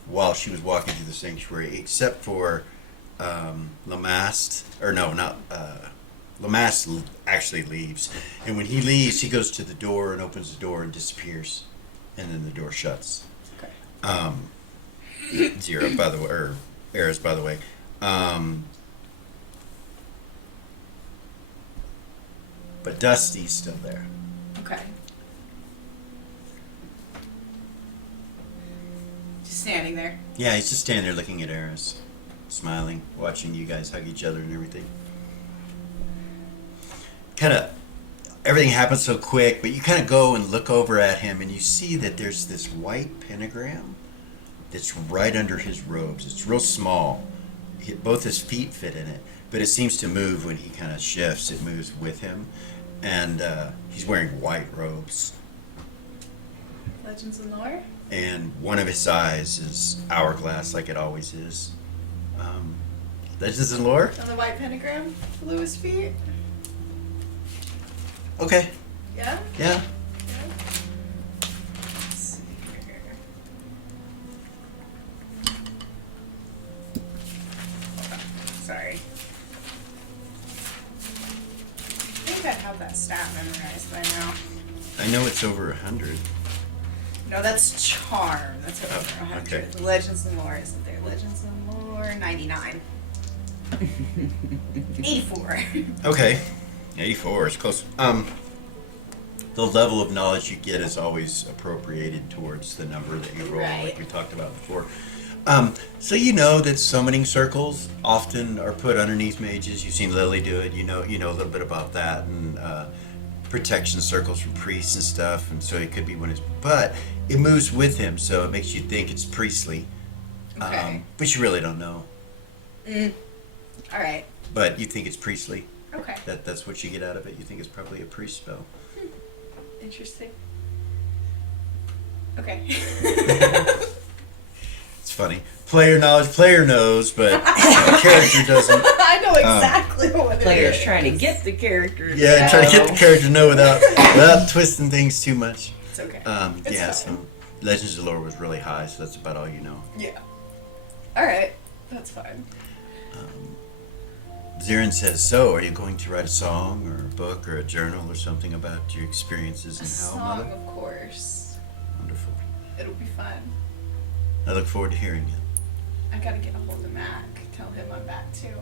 while she was walking through the sanctuary, except for Lamast, or no, not Lamast actually leaves, and when he leaves, he goes to the door and opens the door and disappears, and then the door shuts. Okay. Zero, by the way, or Eris, by the way. But Dusty's still there. Okay. Just standing there. Yeah, he's just standing there looking at Eris, smiling, watching you guys hug each other and everything. Kind of, everything happens so quick, but you kind of go and look over at him and you see that there's this white pentagram that's right under his robes. It's real small. Both his feet fit in it, but it seems to move when he kind of shifts. It moves with him, and he's wearing white robes. Legends and lore? And one of his eyes is hourglass, like it always is. Legends and lore? On the white pentagram below his feet? Okay. Yeah? Yeah. Let's see here. Sorry. I think I have that stat memorized by now. I know it's over 100. No, that's charm. That's over Oh, 100. okay. The Legends and lore isn't there. Legends and lore, 99. 84. Okay. 84 is close. The level of knowledge you get is always appropriated towards the number that you roll, like Right. we talked about before. So you know that summoning circles often are put underneath mages. You've seen Lily do it. You know a little bit about that, and protection circles from priests and stuff. And so it could be when it's, but it moves with him, so it makes you think it's priestly. Okay. But you really don't know. All right. But you think it's priestly. Okay. That's what you get out of it. You think it's probably a priest spell. Interesting. Okay. It's funny. Player knowledge, player knows, but character doesn't. I know exactly what it Players is. trying to get the character. Yeah, try to get the character to know without twisting things too much. It's okay. It's Yeah, fine. so Legends of Lore was really high, so that's about all you know. Yeah. Alright. That's fine. Zirin says, so, are you going to write a song or a book or a journal or something about your experiences A in hell, song, Mother? of course. Wonderful. It'll be fun. I look forward to hearing it. I gotta get a hold of Mac. Tell him I'm back too.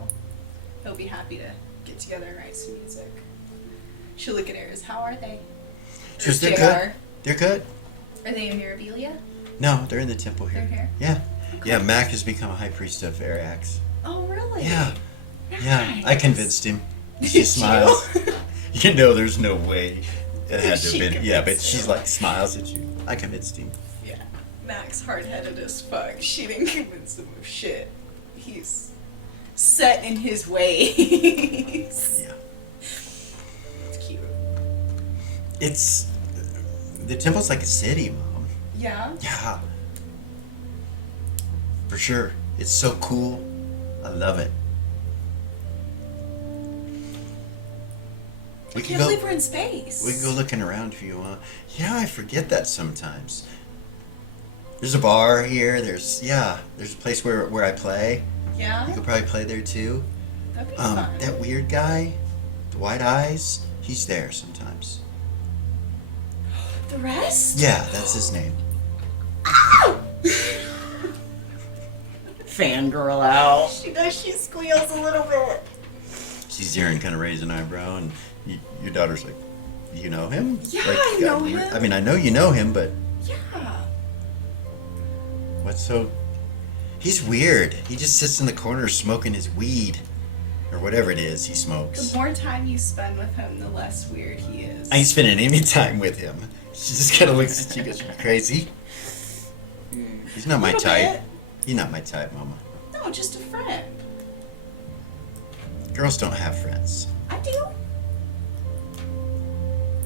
He'll be happy to get together and write some music. She'll look at Eris. How are they? Just, Or they're JR. good. They're good. Are they in Mirabilia? No, they're in the temple here. They're here? Yeah. Yeah, Mac has become a high priest of Arax. Oh, really? Yeah. Yeah, I Nice. convinced him. Did She you? smiles. You know, there's no way it had to have She been. Yeah, but convinced she's him. like smiles at you. I convinced him. Yeah. Mac's hard-headed as fuck. She didn't convince him of shit. He's set in his ways. Yeah. It's cute. It's the temple's like a city, Mom. Yeah? Yeah. For sure. It's so cool. I love it. I We can can't go. believe we're in space. We can go looking around if you want. Yeah, I forget that sometimes. There's a bar here. There's a place where I play. Yeah? You could probably play there too. That'd be fun. That weird guy, the white eyes, he's there sometimes. The rest? Yeah, that's his name. Fangirl out. She does. She squeals a little bit. Sees Aaron kind of raise an eyebrow, and your daughter's like, "You know him?" Yeah, Like, I know him. I mean, I know you know him, but Yeah. what's so? He's weird. He just sits in the corner smoking his weed, or whatever it is he smokes. The more time you spend with him, the less weird he is. I ain't spending any time with him. She just kind of looks at you, goes, "You crazy?" He's not my Little type. bit. He's not my type, Mama. No, just a friend. Girls don't have friends. I do.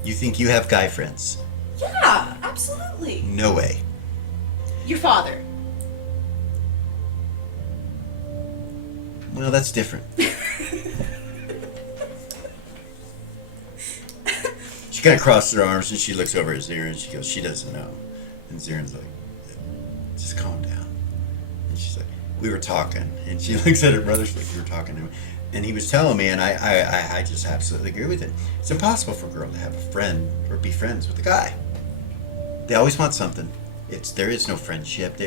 You think you have guy friends? Yeah, absolutely. No way. Your father. Well, that's different. She kind of crosses her arms and she looks over at Zira and she goes, she doesn't know. And Zira's like, just calm down. And she's like, we were talking. And she looks at her brother, she's like, we were talking to him. And he was telling me, and I just absolutely agree with it. It's impossible for a girl to have a friend or be friends with a guy. They always want something. There is no friendship.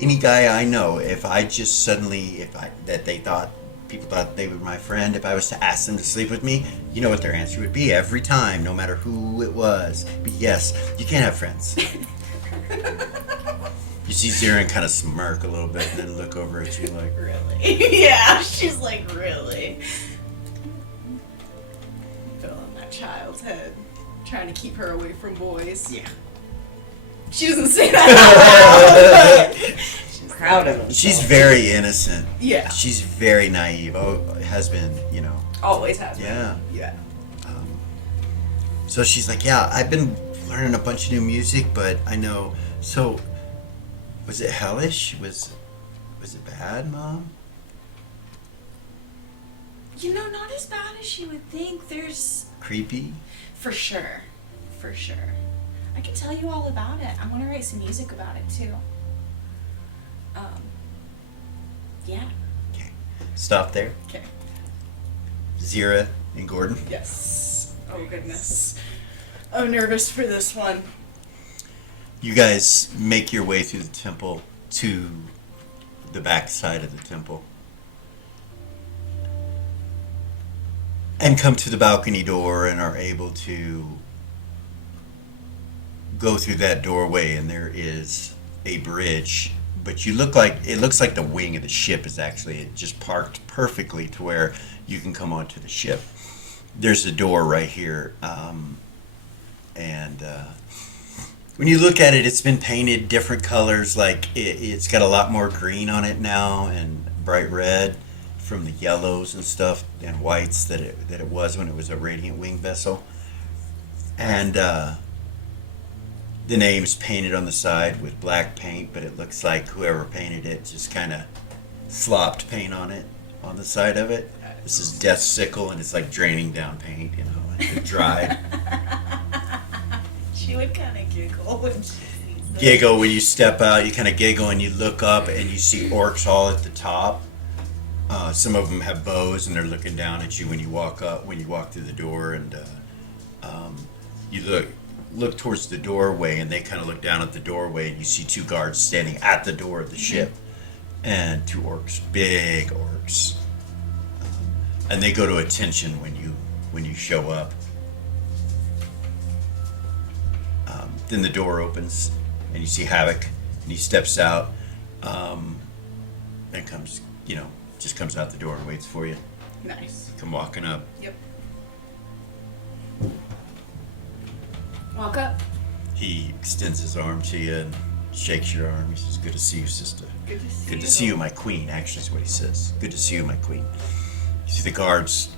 Any guy I know, if I just suddenly, people thought they were my friend, if I was to ask them to sleep with me, you know what their answer would be every time, no matter who it was. But yes, you can't have friends. You see Zirin kind of smirk a little bit and then look over at you like, Really? Yeah, she's like, really? Fell on that child's head, trying to keep her away from boys. yeah. She doesn't say that out loud, but she's Proud of him. She's very innocent. yeah, She's very naive. Oh, has been, always has been. Yeah. Yeah. So she's like, yeah, I've been learning a bunch of new music, but I know. So, was it hellish? Was it bad, Mom? Not as bad as you would think. There's Creepy? for sure. I can tell you all about it. I want to write some music about it too. Yeah. Okay. Stop there. Okay. Zira and Gordon. Yes. Oh goodness. I'm nervous for this one. You guys make your way through the temple to the back side of the temple. And come to the balcony door and are able to go through that doorway, and there is a bridge. But it looks like the wing of the ship is actually just parked perfectly to where you can come onto the ship. There's a door right here, and when you look at it, it's been painted different colors. Like it's got a lot more green on it now and bright red from the yellows and stuff and whites that it was when it was a radiant wing vessel. And the name's painted on the side with black paint, but it looks like whoever painted it just kind of slopped paint on it on the side of it. This is Death Sickle, and it's like draining down paint, and it dried. She would kind of giggle when she sees this. Giggle when you step out. You kind of giggle and you look up and you see orcs all at the top. Some of them have bows, and they're looking down at you when you walk through the door, and you look towards the doorway, and they kind of look down at the doorway, and you see two guards standing at the door of the ship, and two orcs, big orcs, and they go to attention when you show up. Then the door opens, and you see Havoc, and he steps out, and comes, just comes out the door and waits for you. Nice. Come walking up. Yep. Walk up. He extends his arm to you and shakes your arm. He says, "Good to see you, sister." Good to see Good you. to see you, my queen, actually is what he says. Good to see you, my queen. You see the guards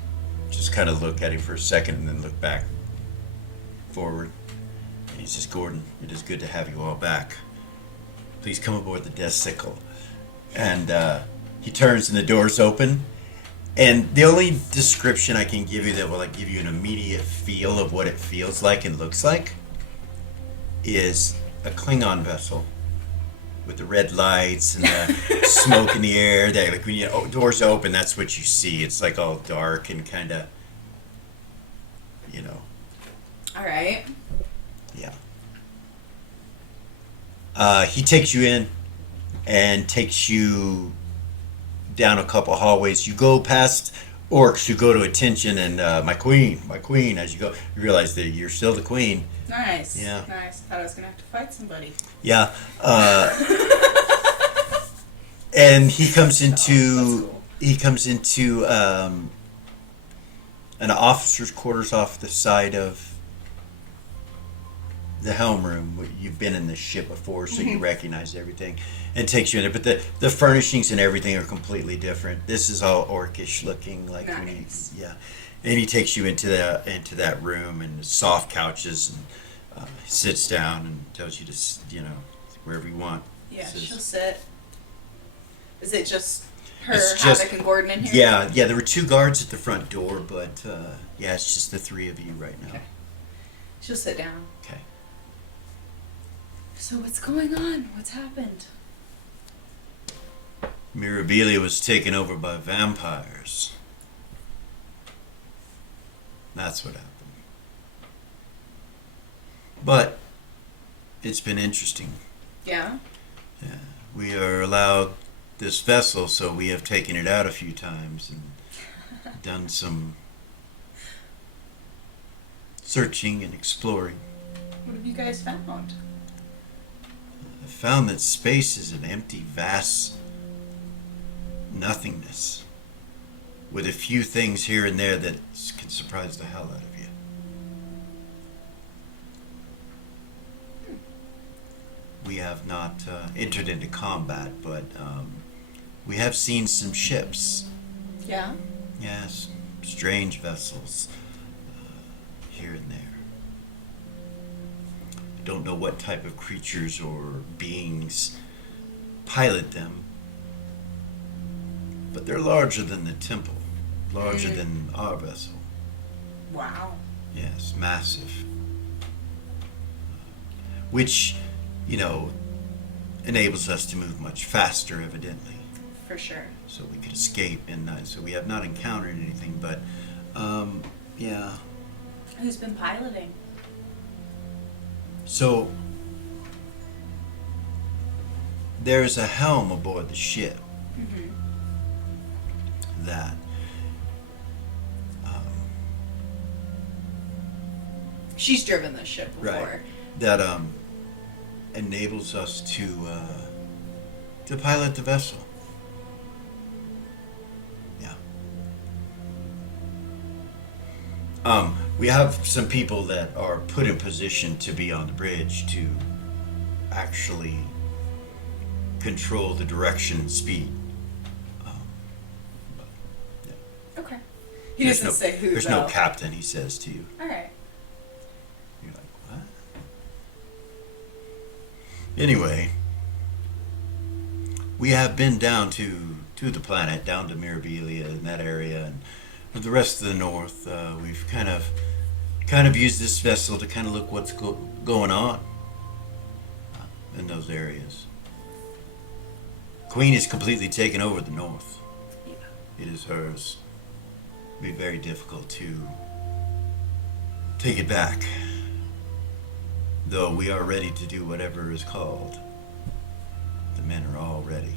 just kind of look at him for a second and then look back forward. And he says, "Gordon, it is good to have you all back. Please come aboard the Cikala." And he turns and the doors open. And the only description I can give you that will give you an immediate feel of what it feels like and looks like is a Klingon vessel with the red lights and the smoke in the air. That when doors open, that's what you see. It's all dark and kind of, All right. yeah. He takes you in and takes you down a couple hallways. You go past orcs who go to attention, and my queen, as you go, you realize that you're still the queen. Nice. Yeah. Nice. Thought I was gonna have to fight somebody. Yeah. And he comes into cool. An officer's quarters off the side of the helm room. You've been in this ship before, so you recognize everything, and takes you in there. But the furnishings and everything are completely different. This is all orcish looking, Nice. yeah. And he takes you into that room, and soft couches, and sits down and tells you to wherever you want. Yeah, Says- she'll sit. Is it just her, It's Havoc, just- and Gordon in here? Yeah. There were two guards at the front door, but it's just the three of you right now. Okay. She'll sit down. Okay. So what's going on? What's happened? Mirabilia was taken over by vampires. That's what happened. But it's been interesting. Yeah. Yeah. We are allowed this vessel, so we have taken it out a few times and done some searching and exploring. What have you guys found? I found that space is an empty, vast nothingness, with a few things here and there that can surprise the hell out of you. We have not entered into combat, but we have seen some ships. Yeah. Yes, strange vessels here and there. I don't know what type of creatures or beings pilot them, but they're larger than the temple, larger than our vessel. Wow. Yes, massive. Which, enables us to move much faster, evidently, For sure. so we could escape. And so we have not encountered anything, but yeah. Who's been piloting? So there's a helm aboard the ship that She's driven this ship before. right that enables us to pilot the vessel. Yeah. We have some people that are put in position to be on the bridge to actually control the direction and speed. But, yeah. Okay. He There's doesn't say who There's though. no captain, he says to you. All right. You're like, what? Anyway, we have been down to the planet, down to Mirabilia in that area, and for the rest of the north, we've kind of used this vessel to kind of look what's going on in those areas. Queen has completely taken over the north. it is hers. It'd be very difficult to take it back. Though we are ready to do whatever is called. The men are all ready.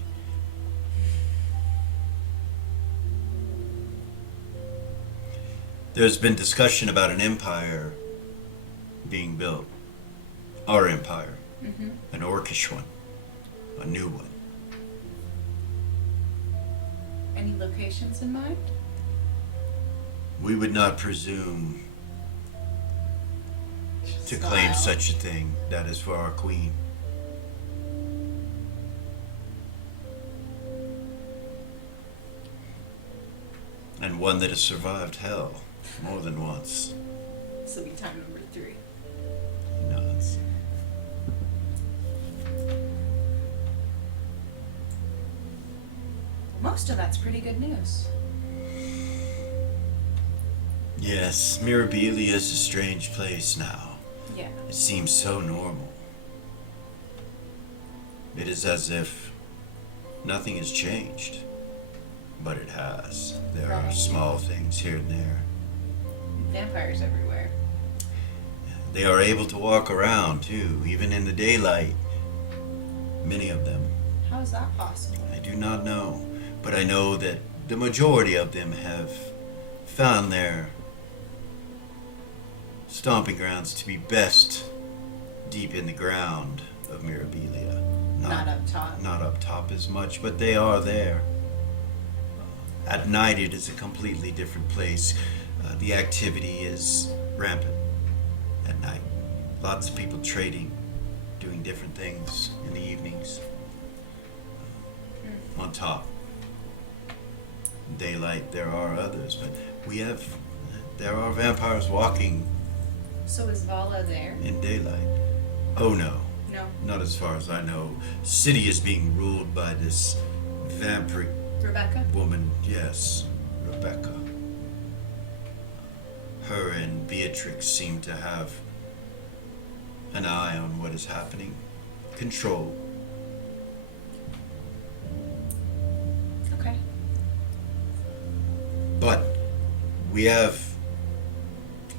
There's been discussion about an empire being built. Our empire. Mm-hmm. An orcish one. A new one. Any locations in mind? We would not presume to claim such a thing. That is for our queen. And one that has survived hell more than once. This will be time number 3. He nods. Most of that's pretty good news. Yes, Mirabilia is a strange place now. Yeah. It seems so normal. It is as if nothing has changed. But it has. There are Right. small things here and there. Vampires everywhere. They are able to walk around too, even in the daylight. Many of them. How is that possible? I do not know. But I know that the majority of them have found their stomping grounds to be best deep in the ground of Mirabilia. Not up top. Not up top as much, but they are there. At night, it is a completely different place. The activity is rampant at night. Lots of people trading, doing different things in the evenings. On top. Daylight, there are others, but there are vampires walking So is Vala there? in daylight. Oh no, No. not as far as I know. City is being ruled by this vampiric Rebecca? woman, yes, Rebecca. Her and Beatrix seem to have an eye on what is happening. Control. Okay. But we have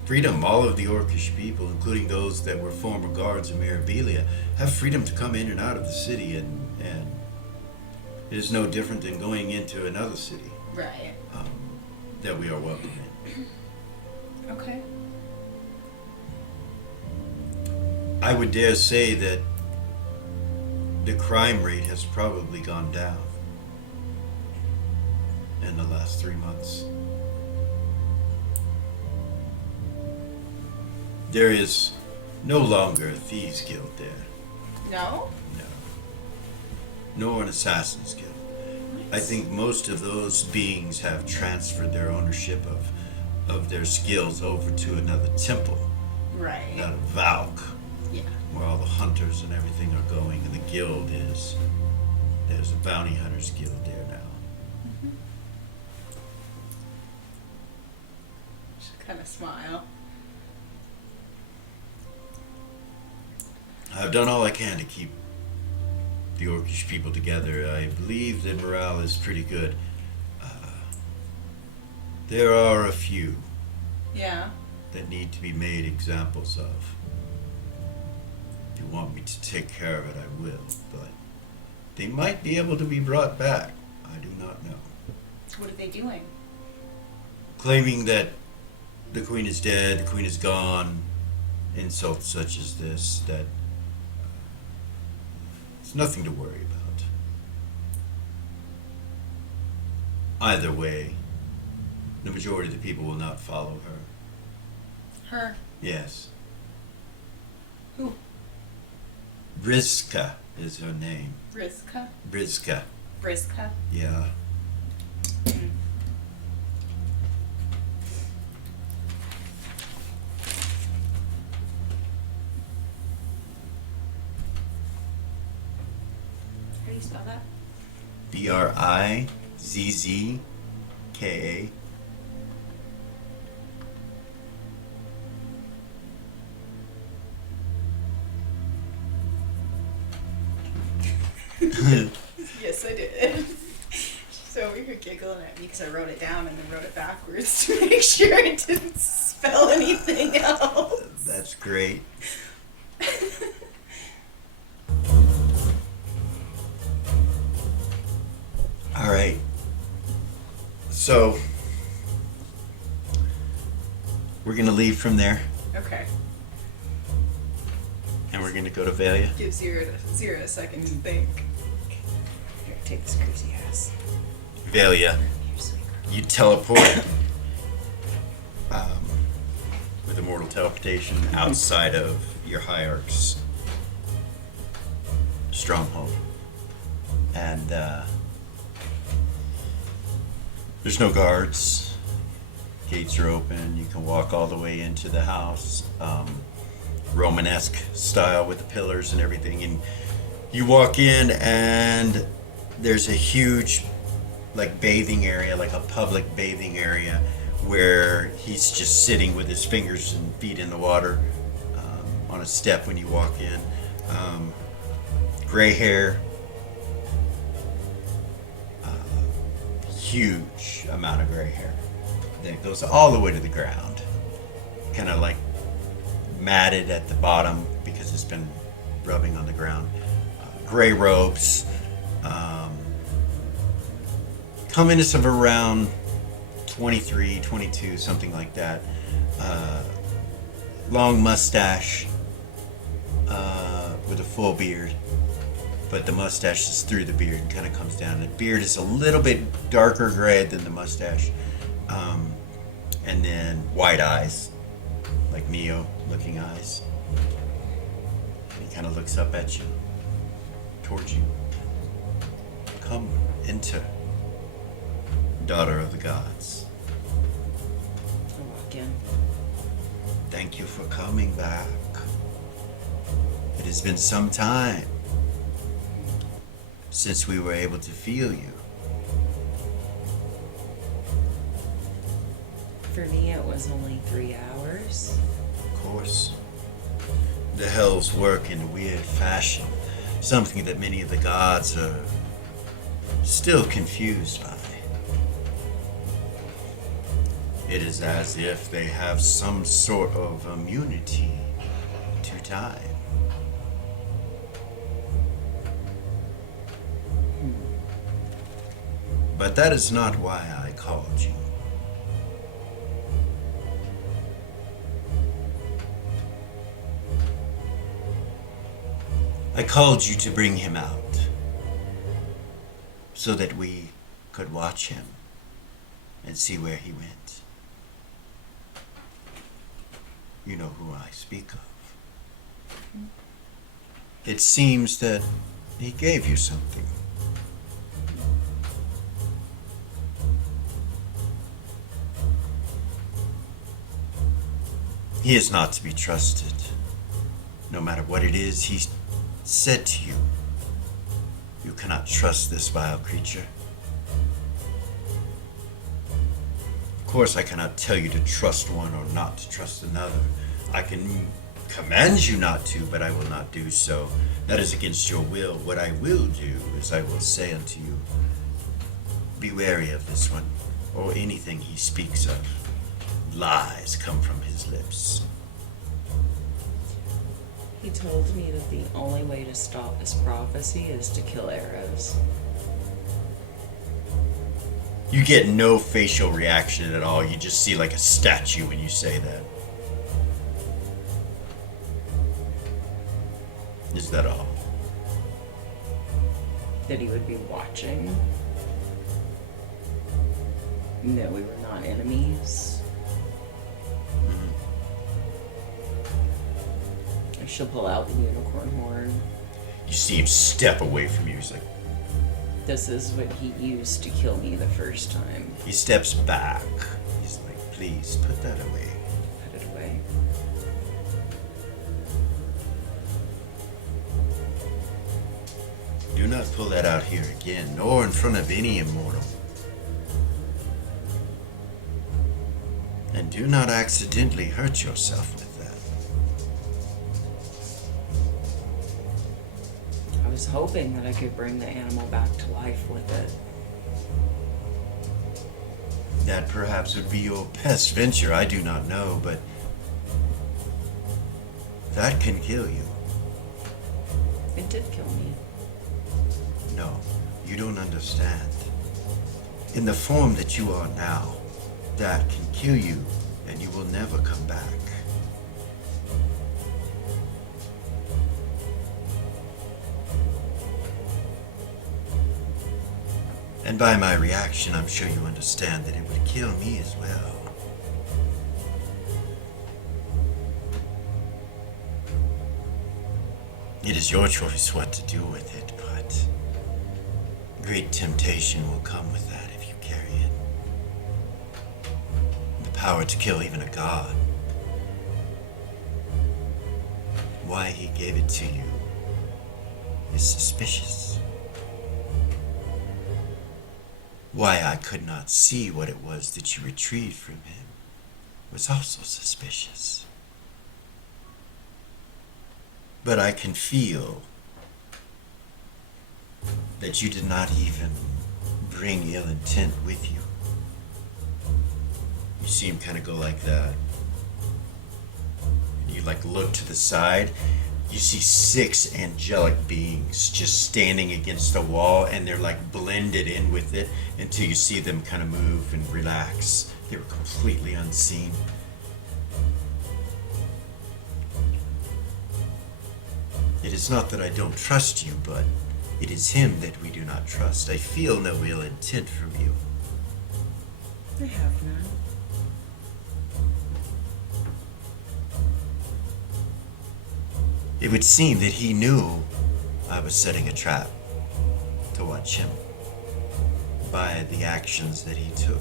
freedom. All of the Orcish people, including those that were former guards of Mirabilia, have freedom to come in and out of the city, and it is no different than going into another city Right. that we are welcome in. Okay. I would dare say that the crime rate has probably gone down in the last 3 months. There is no longer a thieves guild there. No? No. Nor an assassin's guild. I think most of those beings have transferred their ownership of their skills over to another temple, Right. not a Valk, Yeah. where all the hunters and everything are going, and the guild is. There's a bounty hunters guild there now. Just kind of smile. I've done all I can to keep the Orcish people together. I believe that morale is pretty good. There are a few Yeah. that need to be made examples of. If you want me to take care of it, I will, but they might be able to be brought back. I do not know. What are they doing? Claiming that the queen is dead, the queen is gone, insults such as this, that it's nothing to worry about. Either way, the majority of the people will not follow her. Her. Yes. Who? Briska is her name. Briska? Briska. Briska? Yeah. Mm. How do you spell that? Brizzka. Yes, I did. So over here giggling at me because I wrote it down and then wrote it backwards to make sure it didn't spell anything else. That's great. All right. So we're gonna leave from there, Okay. and we're gonna go to Valia. Give zero a second to think. Here, take this crazy ass. Valia, You're so you teleport with immortal teleportation outside of your hierarch's stronghold, and there's no guards. Gates are open. You can walk all the way into the house, Romanesque style with the pillars and everything. And you walk in, and there's a huge, like, bathing area, like a public bathing area, where he's just sitting with his fingers and feet in the water on a step when you walk in. Gray hair. Huge amount of gray hair that goes all the way to the ground, kind of like matted at the bottom because it's been rubbing on the ground. Gray robes, come into some around 23, 22, something like that. Long mustache with a full beard, but the mustache is through the beard and kind of comes down. The beard is a little bit darker gray than the mustache. And then white eyes, like Neo looking eyes. And he kind of looks up at you, towards you. Come, enter, daughter of the gods. I walk in. Thank you for coming back. It has been some time since we were able to feel you. For me, it was only 3 hours. Of course. The hells work in a weird fashion, something that many of the gods are still confused by. It is as if they have some sort of immunity to time. But that is not why I called you. I called you to bring him out so that we could watch him and see where he went. You know who I speak of. It seems that he gave you something. He is not to be trusted. No matter what it is he said to you, you cannot trust this vile creature. Of course, I cannot tell you to trust one or not to trust another. I can command you not to, but I will not do so. That is against your will. What I will do is I will say unto you, be wary of this one, or anything he speaks of. Lies come from his lips. He told me that the only way to stop this prophecy is to kill arrows. You get no facial reaction at all. You just see like a statue when you say that. Is that all? That he would be watching. No, we were not enemies. She'll pull out the unicorn horn. You see him step away from you. He's like, This is what he used to kill me the first time. he steps back. He's like, please put that away. Put it away. Do not pull that out here again, nor in front of any immortal. And do not accidentally hurt yourself with that. I was hoping that I could bring the animal back to life with it. That perhaps would be your best venture, I do not know, but that can kill you. It did kill me. No, you don't understand. In the form that you are now, that can kill you, and you will never come back. And by my reaction, I'm sure you understand that it would kill me as well. It is your choice what to do with it, but great temptation will come with that if you carry it. The power to kill even a god. Why he gave it to you is suspicious. Why I could not see what it was that you retrieved from him was also suspicious. But I can feel that you did not even bring ill intent with you. You see him kind of go like that. And you like look to the side. You see 6 angelic beings just standing against the wall, and they're like blended in with it until you see them kind of move and relax. They were completely unseen. It is not that I don't trust you, but it is him that we do not trust. I feel no ill intent from you. I have none. It would seem that he knew I was setting a trap to watch him by the actions that he took.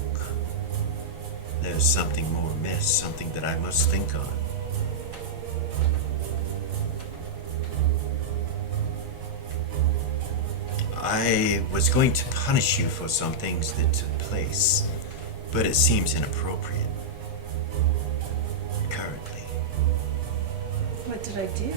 There's something more amiss, something that I must think on. I was going to punish you for some things that took place, but it seems inappropriate currently. What did I do?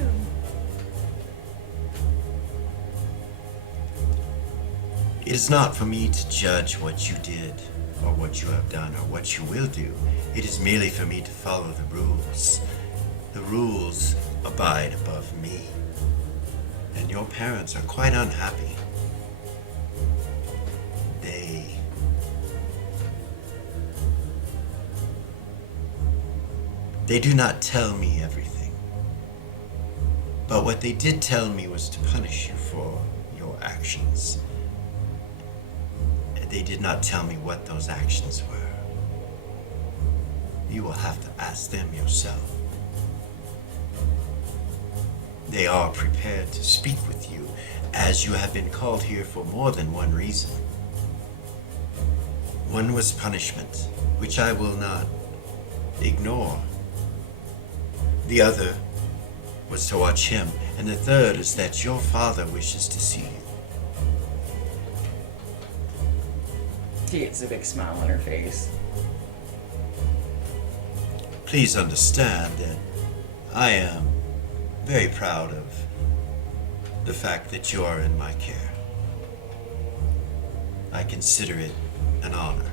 It is not for me to judge what you did, or what you have done, or what you will do. It is merely for me to follow the rules. The rules abide above me. And your parents are quite unhappy. They do not tell me everything. But what they did tell me was to punish you for your actions. They did not tell me what those actions were. You will have to ask them yourself. They are prepared to speak with you, as you have been called here for more than one reason. One was punishment, which I will not ignore. The other was to watch him, and the third is that your father wishes to see you. She gets a big smile on her face. Please understand that I am very proud of the fact that you are in my care. I consider it an honor.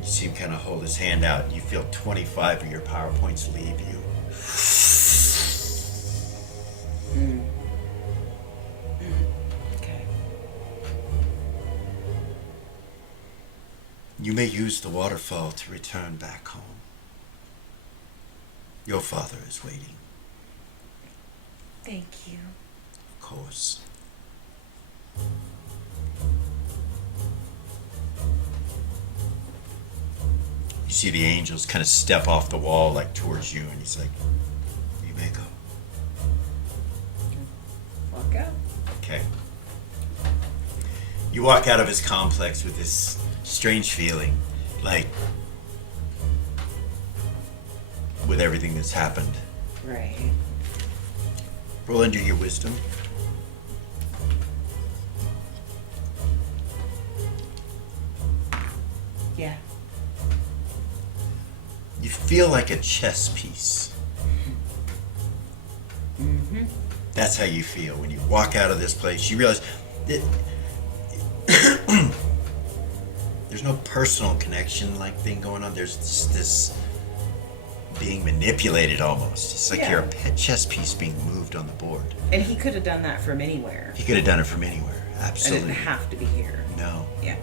You see him kind of hold his hand out, and you feel 25 of your PowerPoints leave you. Okay. You may use the waterfall to return back home. Your father is waiting, Thank you. of course. You see the angels kind of step off the wall like towards you, and he's like, you may go. Walk out. Okay. You walk out of his complex with this strange feeling, like, with everything that's happened. Right. Roll under your wisdom. Yeah. You feel like a chess piece. Mm-hmm. That's how you feel when you walk out of this place. You realize that there's there's no personal connection like thing going on. There's this being manipulated almost. It's like you're a chess piece being moved on the board. And he could have done that from anywhere. He could have done it from anywhere. It Absolutely. didn't have to be here. No. Yeah.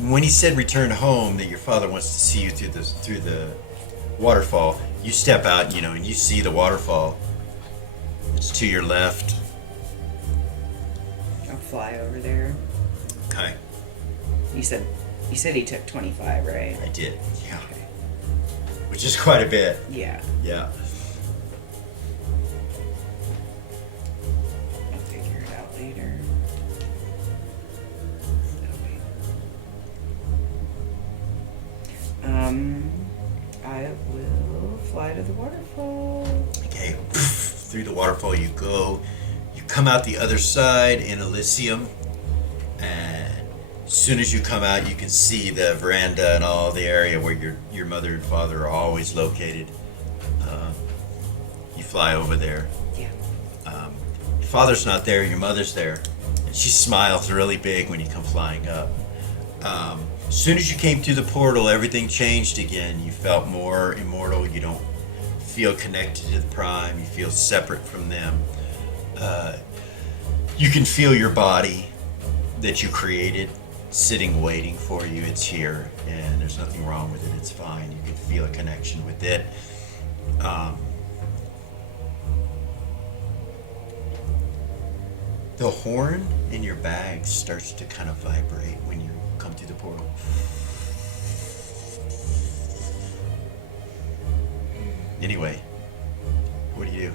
When he said return home, that your father wants to see you through the waterfall, you step out, and you see the waterfall. It's to your left. I'll fly over there. Okay. You said he took 25, right? I did. Yeah. Okay. Which is quite a bit. Yeah. Yeah. I'll figure it out later. I will fly to the waterfall. Okay. Through the waterfall you go. You come out the other side in Elysium, and as soon as you come out, you can see the veranda and all the area where your mother and father are always located. You fly over there. Yeah. Your father's not there, your mother's there. And she smiles really big when you come flying up. As soon as you came through the portal, everything changed again. You felt more immortal. You don't feel connected to the Prime. You feel separate from them. You can feel your body that you created sitting waiting for you. It's here, and there's nothing wrong with it. It's fine. You can feel a connection with it. The horn in your bag starts to kind of vibrate when you come through the portal. Anyway, what do you do?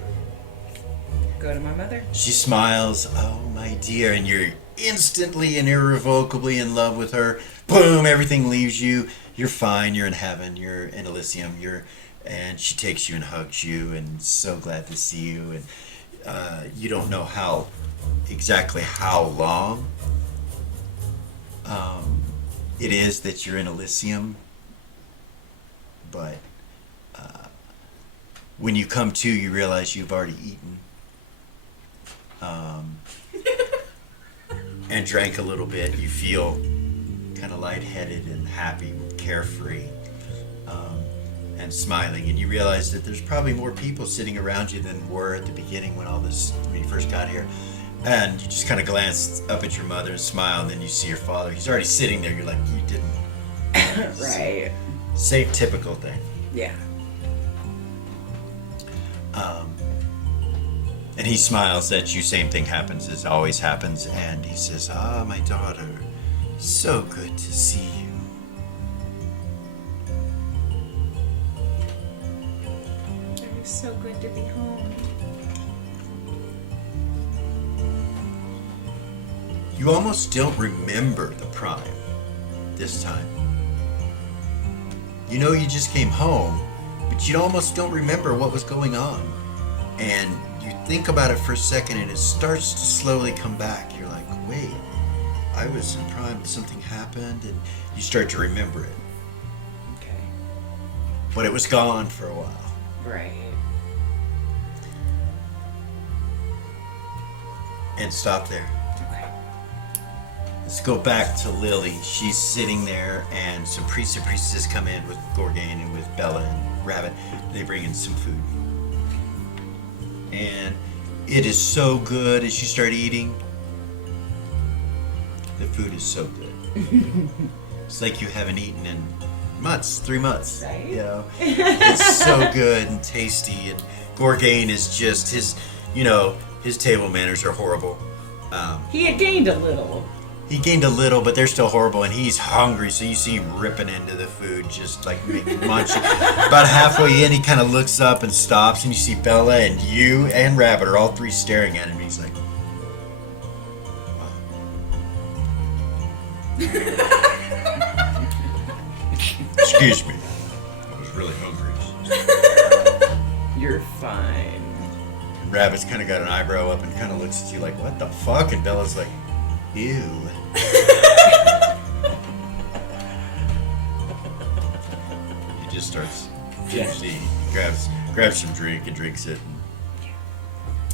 Go to my mother. She smiles, oh my dear, and you're instantly and irrevocably in love with her. Boom, everything leaves you. You're fine, you're in heaven, you're in Elysium, and she takes you and hugs you and so glad to see you. And you don't know exactly how long it is that you're in Elysium, but when you come to, you realize you've already eaten and drank a little bit. You feel kind of lightheaded and happy, carefree, and smiling. And you realize that there's probably more people sitting around you than were at the beginning when you first got here. And you just kind of glance up at your mother and smile, and then you see your father. He's already sitting there. You're like, you didn't. Right. Same typical thing. Yeah. And he smiles at you. Same thing happens as always happens. And he says, my daughter, so good to see you. It was so good to be home. You almost don't remember the Prime this time. You know you just came home, but you almost don't remember what was going on. And you think about it for a second and it starts to slowly come back. You're like, wait, I was in Prime, something happened, and you start to remember it. Okay. But it was gone for a while. Right. And stop there. Okay. Let's go back to Lily. She's sitting there, and some priests and priestesses come in with Gorgain and with Bella and Rabbit. They bring in some food. And it is so good as you start eating. The food is so good. It's like you haven't eaten in months, 3 months. Right. You know, it's so good and tasty. And Gorgain is just his table manners are horrible. He had gained a little. He gained a little, but they're still horrible, and he's hungry, so you see him ripping into the food, just like munching. About halfway in, he kind of looks up and stops, and you see Bella and you and Rabbit are all three staring at him, and he's like, excuse me, I was really hungry. You're fine. Rabbit's kind of got an eyebrow up and kind of looks at you like, what the fuck? And Bella's like, ew. He just starts he grabs some drink and drinks it. And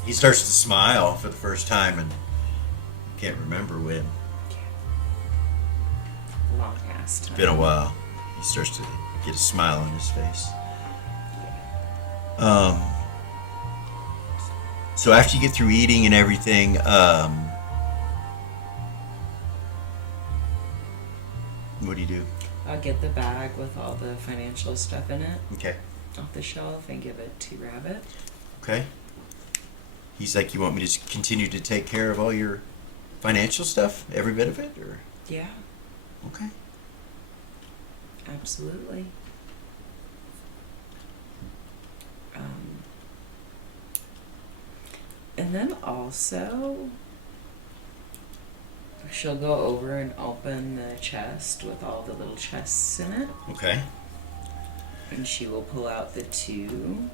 he starts to smile for the first time, and can't remember when. Long ass time. It's been a while. He starts to get a smile on his face. So after you get through eating and everything, what do you do? I'll get the bag with all the financial stuff in it Okay. off the shelf and give it to Rabbit. Okay. He's like, you want me to continue to take care of all your financial stuff, every bit of it, or? Yeah, Okay. absolutely. And then also, she'll go over and open the chest with all the little chests in it, Okay. and she will pull out the two.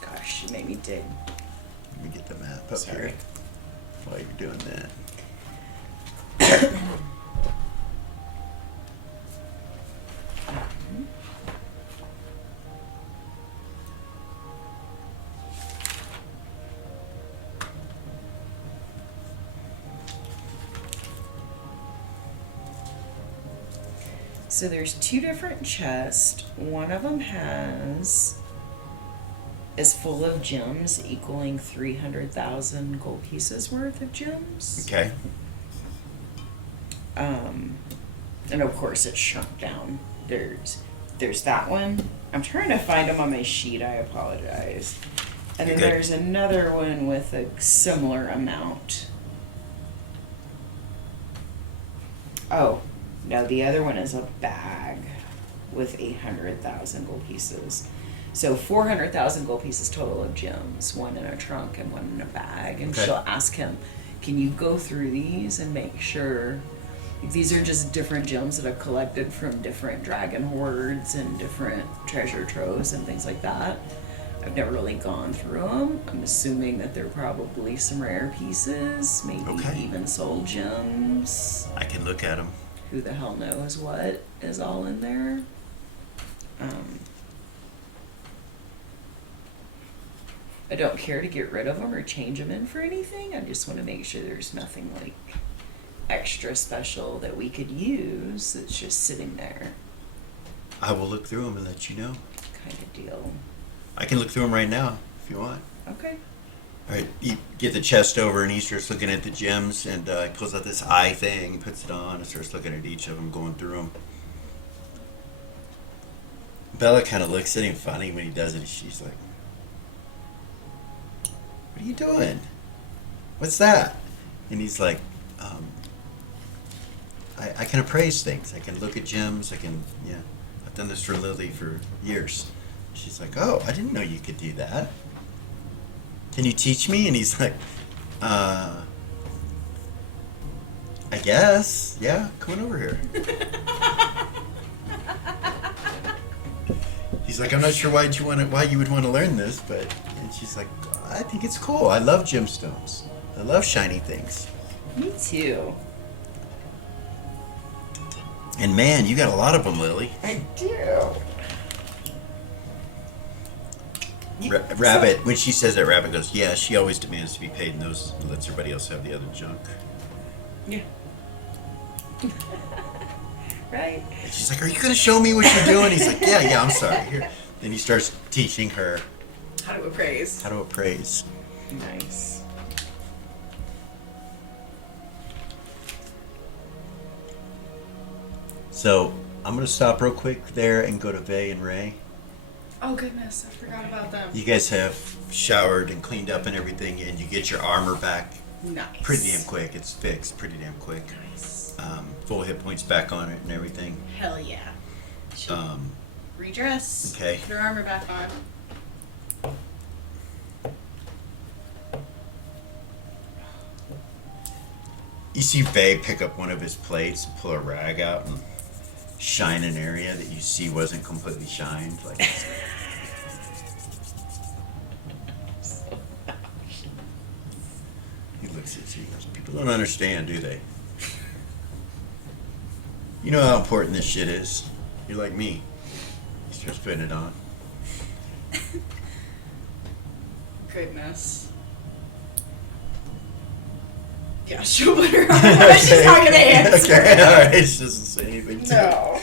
Gosh, she made me dig. Let me get the map up Sorry. here while you're doing that. So there's two different chests. One of them is full of gems equaling 300,000 gold pieces worth of gems. Okay. And of course it's shrunk down. There's that one. I'm trying to find them on my sheet. I apologize. And then You're good. there's another one with a similar amount. Oh, no, the other one is a bag with 800,000 gold pieces. So 400,000 gold pieces total of gems, one in a trunk and one in a bag. And Okay. she'll ask him, can you go through these and make sure these are just different gems that I've collected from different dragon hordes and different treasure troves and things like that. I've never really gone through them. I'm assuming that they're probably some rare pieces, maybe Okay. even soul gems. I can look at them. Who the hell knows what is all in there. I don't care to get rid of them or change them in for anything. I just want to make sure there's nothing like extra special that we could use that's just sitting there, I will look through them and let you know. kind of deal. I can look through them right now if you want. Okay. All right, you get the chest over and he starts looking at the gems and he pulls out this eye thing, puts it on, and starts looking at each of them, going through them. Bella kind of looks at him funny when he does it. She's like, what are you doing? What's that? And he's like, I can appraise things. I can look at gems. I've done this for Lily for years. She's like, oh, I didn't know you could do that. Can you teach me? And he's like, I guess. Yeah, come on over here. He's like, I'm not sure why you would want to learn this, but and she's like, I think it's cool. I love gemstones. I love shiny things. Me too. And man, you got a lot of them, Lily. I do. Rabbit, when she says that, Rabbit goes, yeah, she always demands to be paid, and those lets everybody else have the other junk. Yeah. Right. And she's like, are you going to show me what you're doing? He's like, yeah, I'm sorry. Here. Then he starts teaching her How to appraise. how to appraise. Nice. So I'm going to stop real quick there and go to Vay and Ray. Oh goodness, I forgot about them. You guys have showered and cleaned up and everything, and you get your armor back Nice. pretty damn quick. It's fixed pretty damn quick. Nice. Full hit points back on it and everything. Hell yeah. She'll redress. Okay. Put her armor back on. You see Vay pick up one of his plates and pull a rag out and shine an area that you see wasn't completely shined. Like, he looks at you and goes, people don't understand, do they? You know how important this shit is. You're like me. He starts putting it on. Goodness. Yeah, she'll put her on. She's not gonna answer. Okay, all right. She doesn't say anything. No.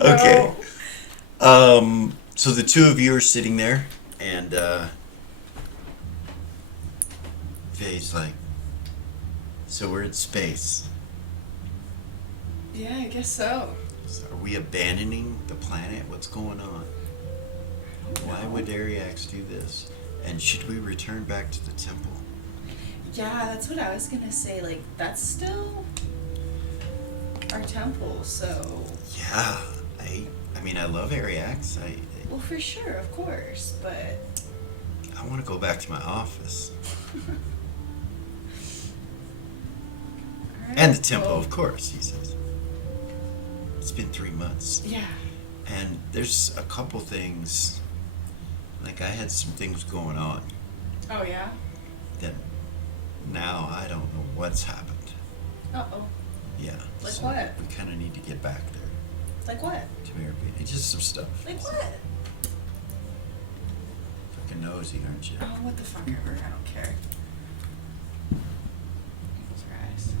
Okay. So the two of you are sitting there, and Vay's like, so we're in space. Yeah, I guess so. So are we abandoning the planet? What's going on? Why would Ariax do this? And should we return back to the temple? Yeah, that's what I was gonna say. Like, that's still our temple, so. Yeah, I mean, I love Ariax. Well, for sure, of course, but. I want to go back to my office. Alright, And the temple, well, of course, he says. It's been 3 months. Yeah. And there's a couple things, like I had some things going on Oh, yeah? that now I don't know what's happened. Uh-oh. Yeah. Like so what? We kind of need to get back there Like what? to Mary. It's just some stuff. Like what? Fucking nosy, aren't you? Oh, what the fuck ever. I don't care. Jesus Christ.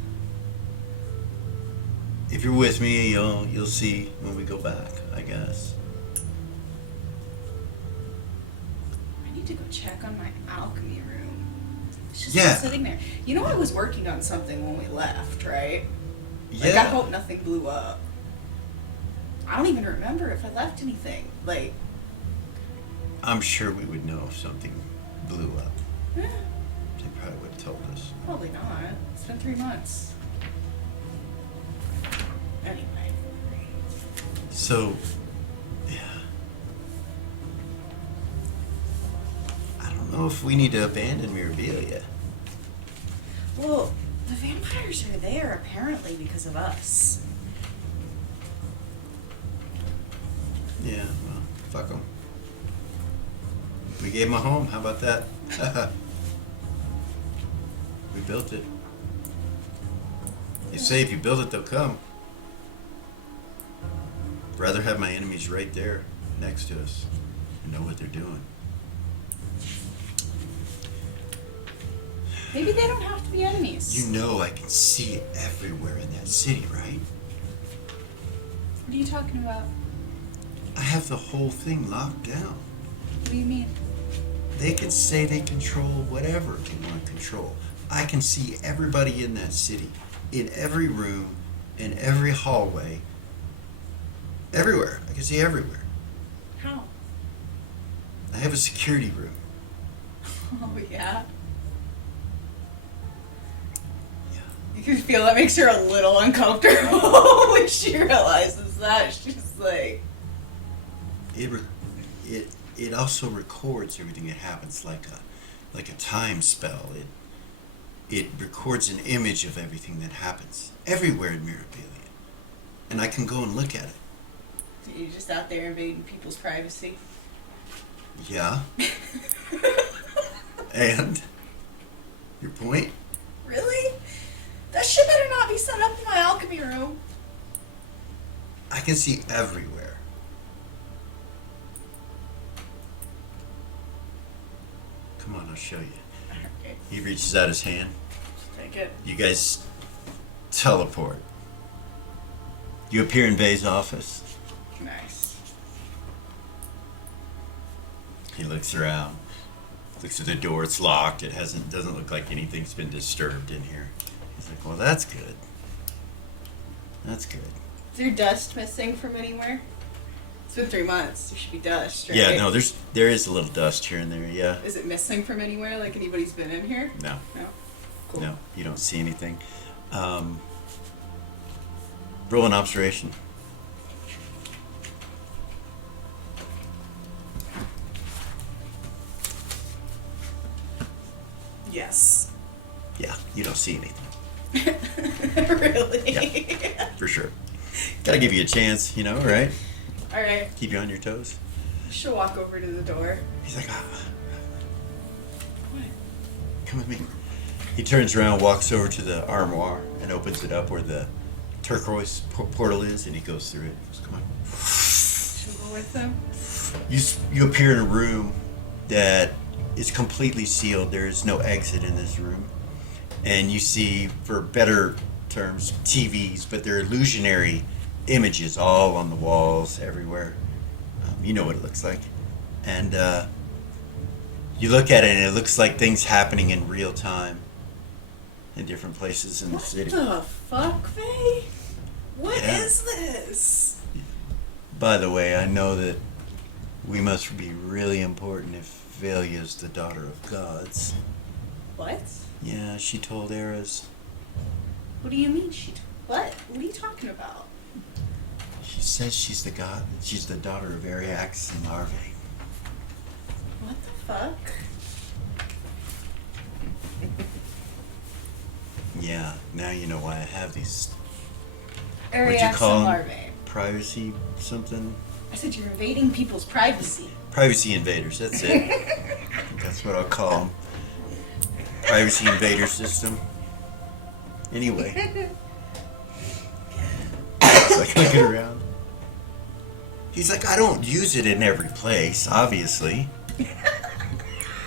If you're with me, you'll see when we go back, I guess. I need to go check on my alchemy room. It's just Yeah. sitting there. You know I was working on something when we left, right? Yeah. Like, I hope nothing blew up. I don't even remember if I left anything. Like, I'm sure we would know if something blew up. eh, They probably would have told us. probably not. It's been 3 months. Anyway. So, yeah. I don't know if we need to abandon Mirabilia. Well, the vampires are there apparently because of us. Yeah, well, fuck them. We gave them a home. How about that? We built it. They say if you build it, they'll come. Rather have my enemies right there next to us and know what they're doing. Maybe they don't have to be enemies. You know I can see it everywhere in that city, right? What are you talking about? I have the whole thing locked down. What do you mean? They can say they control whatever they want to control. I can see everybody in that city, in every room, in every hallway, everywhere. I can see everywhere. How? I have a security room. Oh, yeah. Yeah. You can feel that makes her a little uncomfortable when she realizes that. She's like, It also records everything that happens like a time spell. It records an image of everything that happens everywhere in Mirabilia, and I can go and look at it. you're just out there invading people's privacy. Yeah. And your point? Really? That shit better not be set up in my alchemy room. I can see everywhere. Come on, I'll show you. Okay, He reaches out his hand. take it. You guys teleport. You appear in Vay's office. Nice. He looks around. Looks at the door. It's locked. It doesn't look like anything's been disturbed in here. He's like, well, that's good. That's good. Is there dust missing from anywhere? It's been 3 months. There should be dust, right? Yeah, no, there is a little dust here and there. Yeah. Is it missing from anywhere? Like anybody's been in here? No. No. Cool. No, you don't see anything. Roll an observation. Yes. Yeah, you don't see anything. Really? Yeah. For sure. Gotta give you a chance, right? All right. Keep you on your toes. She'll walk over to the door. He's like, What? come with me. He turns around, walks over to the armoire, and opens it up where the turquoise portal is, and he goes through it. He goes, come on. She'll go with them. You appear in a room that is completely sealed. There is no exit in this room. and you see, for better terms, TVs, but they're illusionary images all on the walls everywhere. You know what it looks like. And you look at it and it looks like things happening in real time in different places in the city. What the fuck, Faye? What is Yeah. this? By the way, I know that we must be really important if Valia's the daughter of gods. What? Yeah, she told Eras. What do you mean what? What are you talking about? She says she's the daughter of Ariax and Larvae. What the fuck? Yeah, now you know why I have these Ariax call and 'em? larvae. privacy something. I said you're invading people's privacy. Privacy invaders, that's it. That's what I'll call them. Privacy invader system. Anyway. So I can get around. He's like, I don't use it in every place, obviously.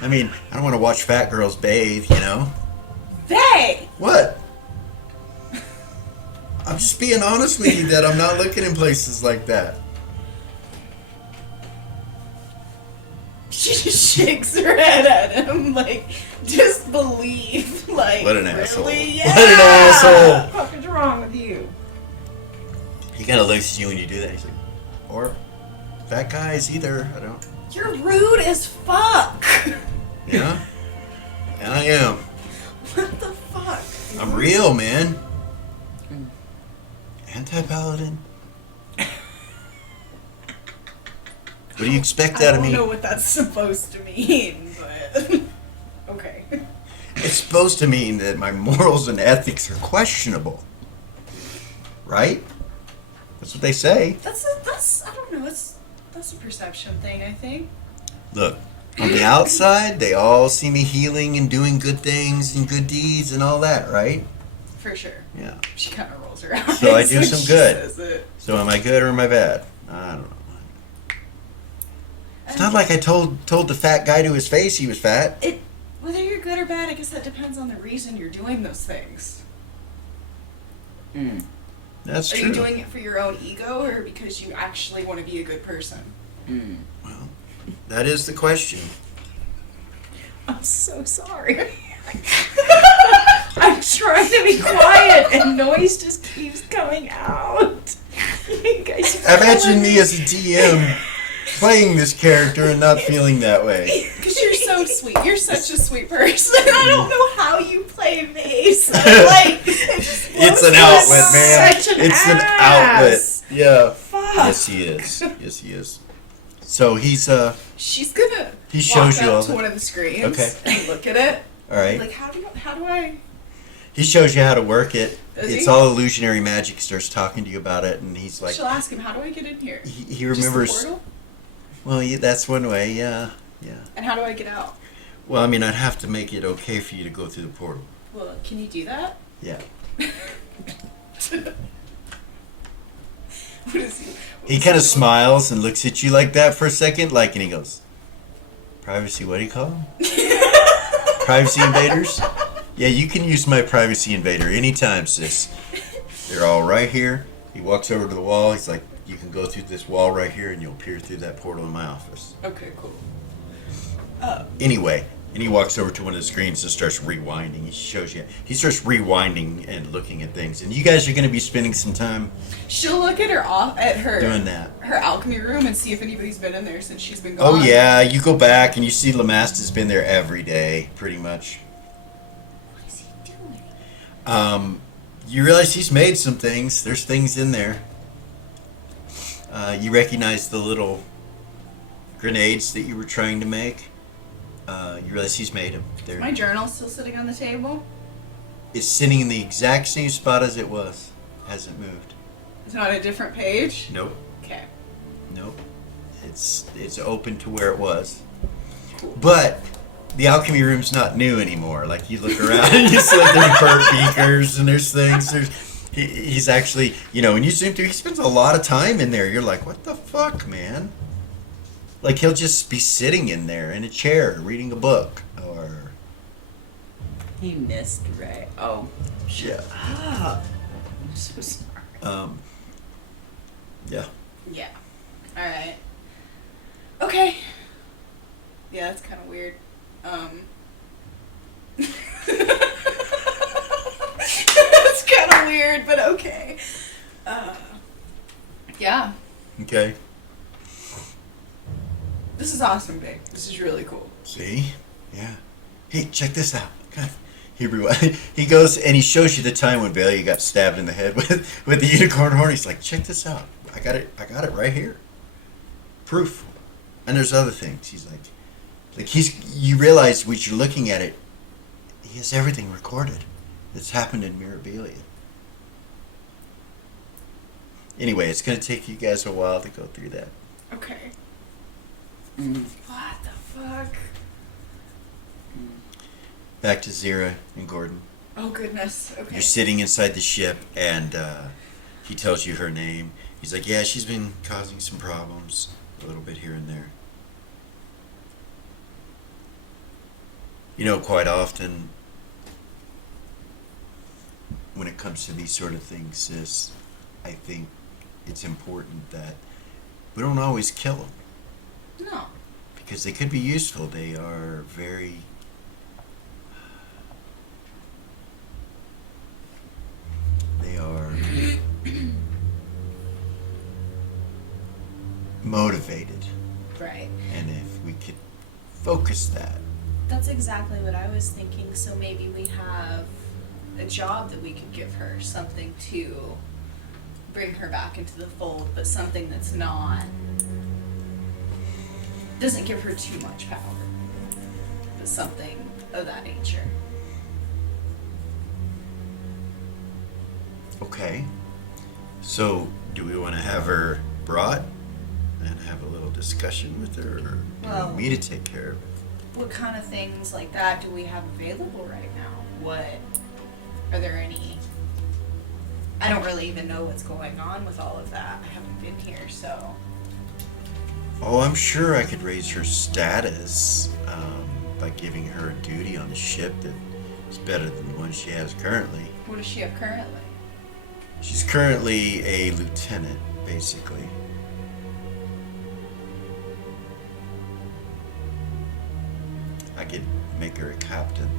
I mean, I don't want to watch fat girls bathe, you know? Faye! What? I'm just being honest with you that I'm not looking in places like that. She just shakes her head at him like, disbelief. Like, What an really? asshole. Yeah. What an asshole. What is wrong with you? He kind of looks at you when you do that. He's like, or fat guys either. I don't. You're rude as fuck. Yeah? And I am. What the fuck? I'm real, man. Anti-paladin. What do you expect out of I me? don't know what that's supposed to mean, but okay. It's supposed to mean that my morals and ethics are questionable. Right? That's what they say. That's I don't know. That's a perception thing, I think. Look, on the outside, they all see me healing and doing good things and good deeds and all that, right? For sure. Yeah. She kind of rolls her eyes. So I do when some she good. says it. So am I good or am I bad? I don't know. It's not like I told the fat guy to his face he was fat. Whether you're good or bad, I guess that depends on the reason you're doing those things. That's Are true. you doing it for your own ego or because you actually want to be a good person? Well, that is the question. I'm so sorry. I'm trying to be quiet and noise just keeps coming out. You guys are Imagine killing me as a DM playing this character and not feeling that way. Because you're so sweet. You're such a sweet person. I don't know how you play bass. Like, It's an outlet, man. Such an It's an ass. outlet. Yeah. Fuck. Yes, he is. Yes, he is. So he's She's gonna He shows walk you all up to the- one of the screens Okay. and look at it. all right. Like, how do I? He shows you how to work it. Does It's he? all illusionary magic. Starts talking to you about it, and he's like, She'll ask him, how do I get in here? he Just the remembers. portal? Well, yeah, that's one way. Yeah, yeah. And how do I get out? Well, I mean, I'd have to make it okay for you to go through the portal. Well, can you do that? Yeah. What is he? He kind of smiles and looks at you like that for a second, like, and he goes, "Privacy? What do you call them? Privacy invaders? Yeah, you can use my privacy invader anytime, sis. They're all right here." He walks over to the wall. He's like, "You can go through this wall right here, and you'll peer through that portal in my office." Okay, cool. Anyway, and he walks over to one of the screens and starts rewinding. He shows you. He starts rewinding and looking at things. And you guys are going to be spending some time She'll look at her doing that. her alchemy room and see if anybody's been in there since she's been Oh gone. yeah, you go back and you see Lamasta's been there every day, pretty much. What is he doing? You realize he's made some things. There's things in there. You recognize the little grenades that you were trying to make. You realize he's made them. My journal's still sitting on the table. It's sitting in the exact same spot as it was. Hasn't moved. It's not a different page. Nope. Okay. Nope. It's open to where it was. But the alchemy room's not new anymore. Like, you look around and you see like there's burnt beakers and there's things. He's actually, when you zoom through, he spends a lot of time in there. You're like, what the fuck, man? Like, he'll just be sitting in there in a chair reading a book or, He missed Ray. Oh, Yeah. I'm so sorry. Yeah. Yeah. All right. Okay. Yeah, that's kind of weird. That's kind of weird, but okay. Yeah. Okay. This is awesome, babe. This is really cool. See? Yeah. Hey, check this out. God. He goes and he shows you the time when Bailey got stabbed in the head with the unicorn horn. He's like, check this out. I got it right here. Proof. And there's other things. He's like you realize when you're looking at it, he has everything recorded that's happened in Mirabilia. Anyway, it's going to take you guys a while to go through that. Okay. Mm. What the fuck? Back to Zira and Gordon. Oh, goodness. Okay. You're sitting inside the ship, and he tells you her name. He's like, yeah, she's been causing some problems a little bit here and there. You know, quite often, when it comes to these sort of things, sis, I think it's important that we don't always kill them. No. Because they could be useful. They are very... They are motivated. Right. And if we could focus that. That's exactly what I was thinking. So maybe we have a job that we could give her, something to bring her back into the fold, but something that's not, doesn't give her too much power, but something of that nature. Okay. So, do we want to have her brought and have a little discussion with her, or do you Well- want me to take care of it? What kind of things like that do we have available right now? What, are there any, I don't really even know what's going on with all of that. I haven't been here, so. Oh, I'm sure I could raise her status by giving her a duty on the ship that is better than the one she has currently. What does she have currently? She's currently a lieutenant, basically. I could make her a captain.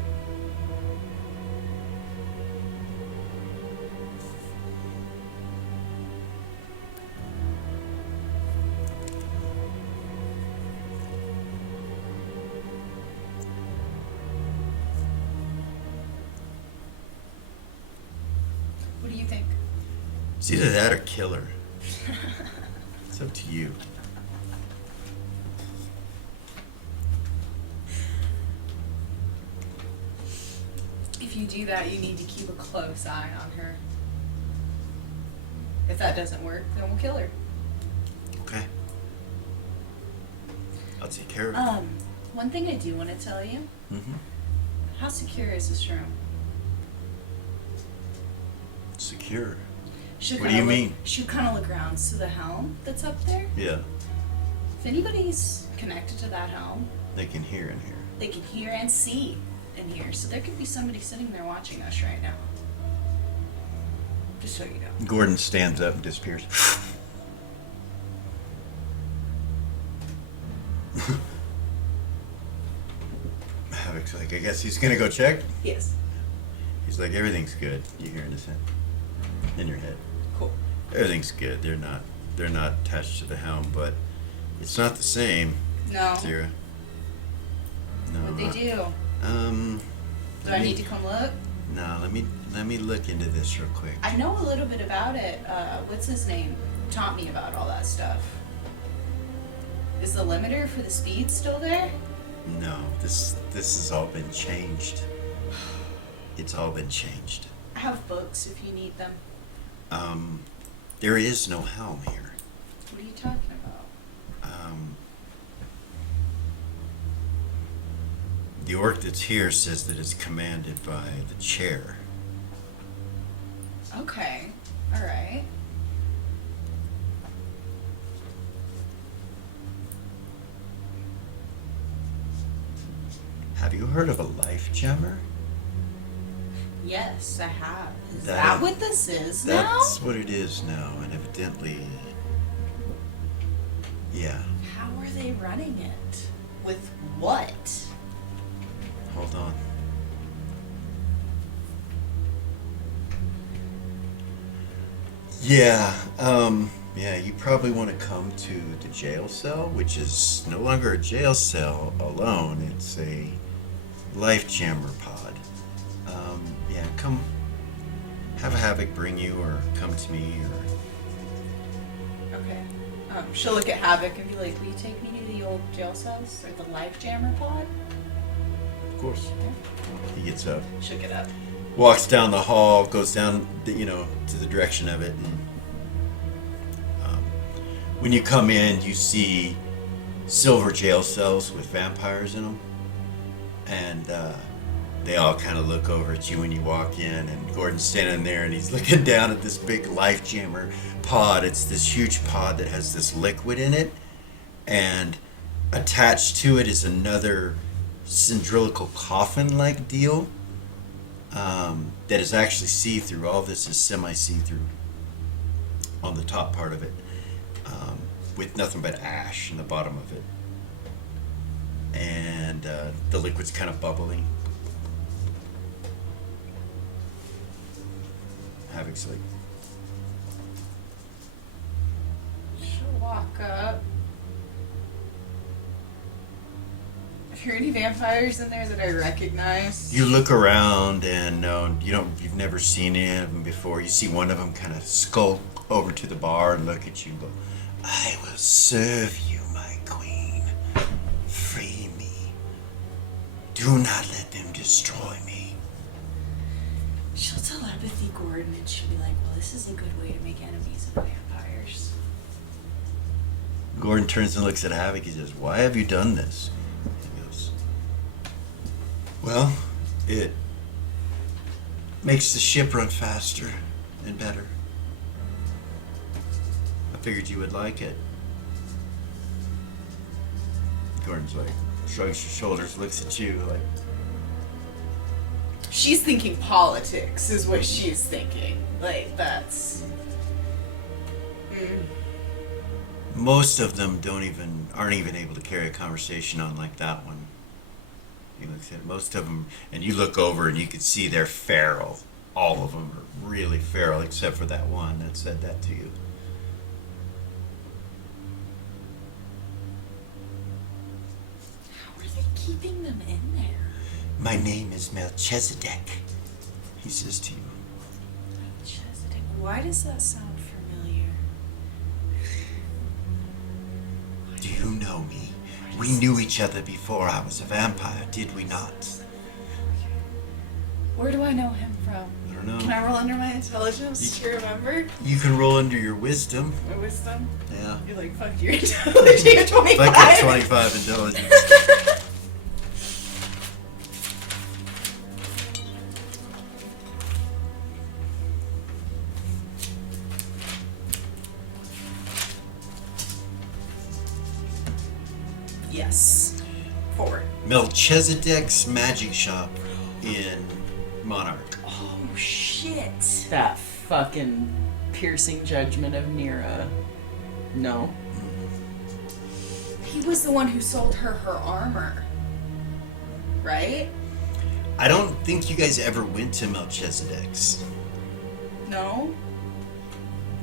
What do you think? It's either that or kill her. It's up to you. If you do that, you need to keep a close eye on her. If that doesn't work, then we'll kill her. Okay. I'll take care of it. One thing I do want to tell you, Mm-hmm. how secure is this room? Secure. Should What do you kinda mean? Should kind of look around to the helm that's up there. Yeah. If anybody's connected to that helm, They can hear in here. they can hear and see in here. So there could be somebody sitting there watching us right now. Just so you know. Gordon stands up and disappears. Havoc's like, I guess he's gonna go check. Yes. He's like, everything's good. You hear in his head, in your head. Cool. Everything's good. They're not attached to the helm, but it's not the same. No. Zira. No. What'd they do? Do let I me- need to come look? No. Let me look into this real quick. I know a little bit about it. What's his name? Taught me about all that stuff. Is the limiter for the speed still there? No. This has all been changed. It's all been changed. I have books if you need them. There is no helm here. What are you talking about? The orc that's here says that it's commanded by the chair. Okay. Alright. Have you heard of a life gemmer? Yes, I have. Is That- that what this is now? That's what it is now, and evidently, yeah. How are they running it? With what? Hold on. Yeah, you probably want to come to the jail cell, which is no longer a jail cell alone. It's a life jammer pod. Yeah, come have a Havoc bring you, or come to me, or Okay. She'll look at Havoc and be like, will you take me to the old jail cells? Or the life jammer pod? of course. He gets up, She'll get up. walks down the hall, goes down, to the direction of it, and when you come in, you see silver jail cells with vampires in them, and they all kind of look over at you when you walk in, and Gordon's standing there, and he's looking down at this big life jammer pod. It's this huge pod that has this liquid in it, and attached to it is another cylindrical coffin-like deal that is actually see-through. All this is semi-see-through on the top part of it, with nothing but ash in the bottom of it, and the liquid's kind of bubbling. Havoc's like, She'll walk up. Are there any vampires in there that I recognize? you look around, and you've never seen any of them before. You see one of them kind of skulk over to the bar and look at you and go, "I will serve you, my queen. Free me. Do not let them destroy me." She'll telepathy Gordon and she'll be like, well, this is a good way to make enemies of vampires. Gordon turns and looks at Havoc. He says, "Why have you done this?" He goes, "Well, it makes the ship run faster and better. I figured you would like it." Gordon's like, shrugs his shoulders, looks at you like, She's thinking politics is what she's thinking. Like, that's... most of them aren't even able to carry a conversation on like that one. He looks at most of them, and you look over and you can see they're feral. All of them are really feral, except for that one that said that to you. How are they keeping them in there? "My name is Melchizedek," he says to you. Melchizedek. Why does that sound familiar? "Do you know me? We knew each other before I was a vampire, did we not?" Where do I know him from? I don't know. Can I roll under my intelligence to remember? You can roll under your wisdom. My wisdom? Yeah. You're like, fuck your intelligence. You have 25. Like a 25 intelligence. Yes. 4. Melchizedek's magic shop in Monarch. Oh, shit. That fucking piercing judgment of Nira. No. He was the one who sold her armor. Right? I don't think you guys ever went to Melchizedek's. No?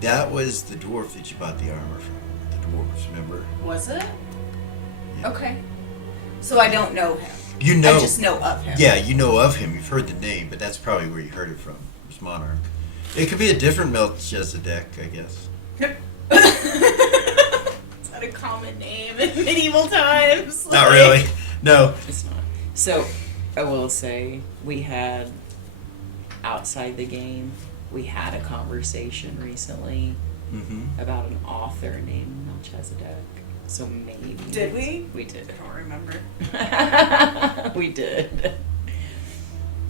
That was the dwarf that you bought the armor from. The dwarves, remember? Was it? Yeah. Okay. So I don't know him. You know. I just know of him. Yeah, you know of him. You've heard the name, but that's probably where you heard it from. It was Monarch. It could be a different Melchizedek, I guess. Is that a common name in medieval times? Not Like- really. No. It's not. So, I will say, we had, outside the game, we had a conversation recently Mm-hmm. about an author named Melchizedek. So maybe. Did we? We did. I don't remember. We did.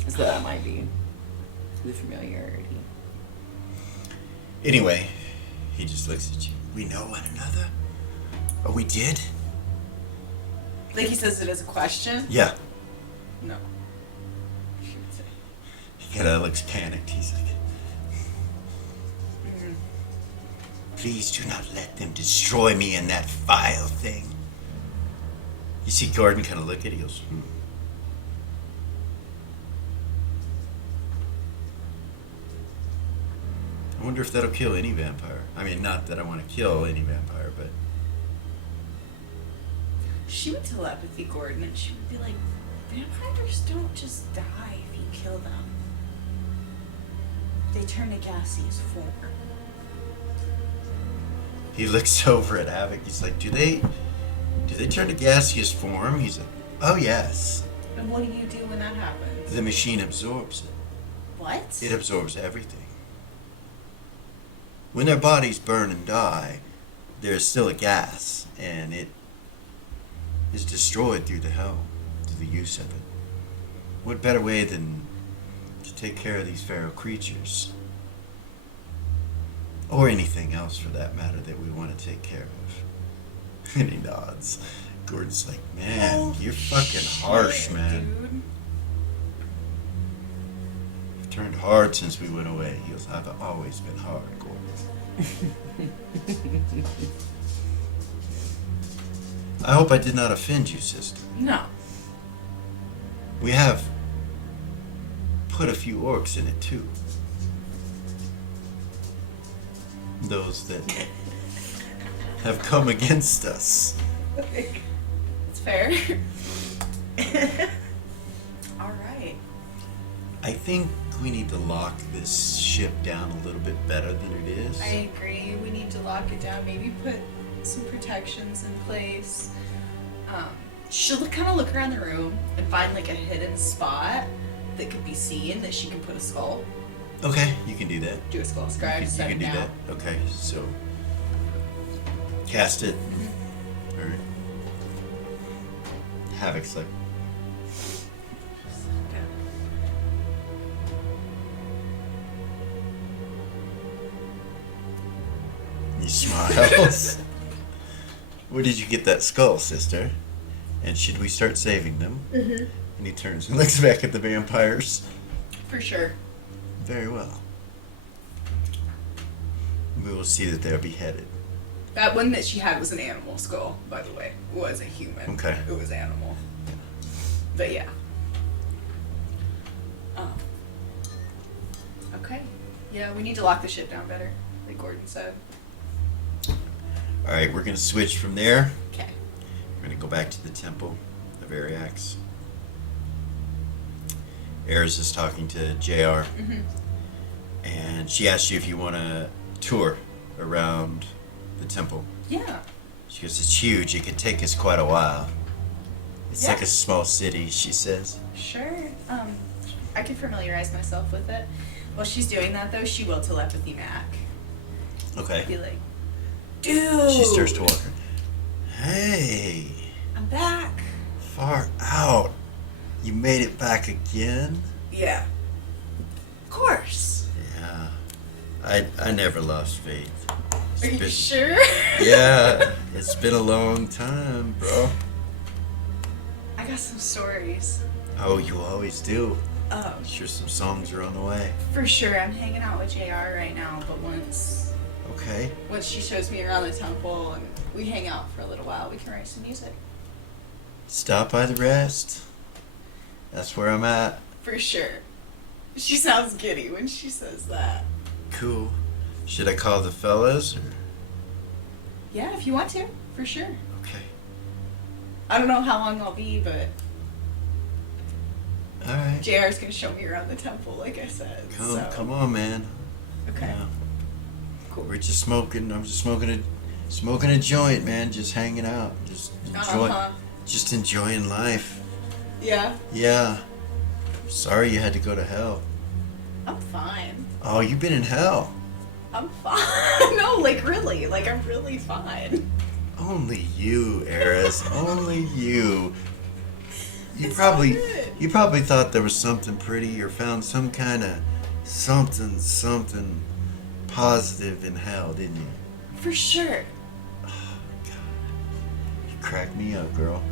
So that might be the familiarity. Anyway, he just looks at you. "We know one another? Oh, we did?" Like he says it as a question? Yeah. No. He kind of looks panicked. He's like, please do not let them destroy me in that vile thing. You see Gordon kind of look at it. He goes, I wonder if that'll kill any vampire. I mean, not that I want to kill any vampire, but She would telepathy Gordon and she would be like, vampires don't just die if you kill them. They turn to gaseous form. he looks over at Havoc. He's like, do they turn to gaseous form? He's like, oh yes. And what do you do when that happens? The machine absorbs it. What? It absorbs everything. When their bodies burn and die, there's still a gas, and it is destroyed through the through the use of it. What better way than to take care of these feral creatures? Or anything else for that matter that we want to take care of. And he nods. Gordon's like, man, Oh, you're fucking harsh, shit, man. Dude. You've turned hard since we went away. He goes, I've always been hard, Gordon. I hope I did not offend you, sister. No. We have put a few orcs in it, too. Those that have come against us. It's fair. Alright. I think we need to lock this ship down a little bit better than it is. I agree. We need to lock it down. Maybe put some protections in place. She'll kind of look around the room and find like a hidden spot that could be seen that she can put a skull. Okay, you can do that. Do a skull You scribe. can Set it do down. that. Okay, so cast it. All right. Havoc's like, he smiles. Where did you get that skull, sister? And should we start saving them? Mm-hmm. And he turns and looks back at the vampires. For sure. Very well. We will see that they are beheaded. That one that she had was an animal skull, by the way. It was a human. Okay. It was animal. But yeah. Okay. Yeah, we need to lock the ship down better, like Gordon said. All right, we're going to switch from there. Okay. We're going to go back to the temple of Ariax. Eris is talking to JR, Mm-hmm. and she asks you if you want to tour around the temple. Yeah. She goes, it's huge. It could take us quite a while. It's Yeah. like a small city, she says. Sure. I can familiarize myself with it. While she's doing that, though, she will telepathy Mac. Okay. Be like, dude. She starts to walk. Hey, I'm back. far out. You made it back again? Yeah. Of course. Yeah. I never lost faith. It's Are you been- sure? Yeah, it's been a long time, bro. I got some stories. Oh, you always do. Oh, Sure, some songs are on the way. for sure. I'm hanging out with JR right now, but once Okay. she shows me around the temple and we hang out for a little while, we can write some music. Stop by the rest. That's where I'm at. For sure. She sounds giddy when she says that. Cool. Should I call the fellas? Or? Yeah, if you want to, for sure. Okay. I don't know how long I'll be, but All right. JR's gonna show me around the temple, like I said. Come on, man. Okay. Yeah. Cool. We're just smoking. I'm just smoking a joint, man. Just hanging out. Just enjoying life. Yeah, Yeah. Sorry you had to go to hell. I'm fine. Oh, you've been in hell. I'm fine. No, like really. Like I'm really fine. Only you, Eris. Only you. You It's probably all good. you probably thought there was something pretty or found some kind of something positive in hell, didn't you? For sure. You crack me up, girl.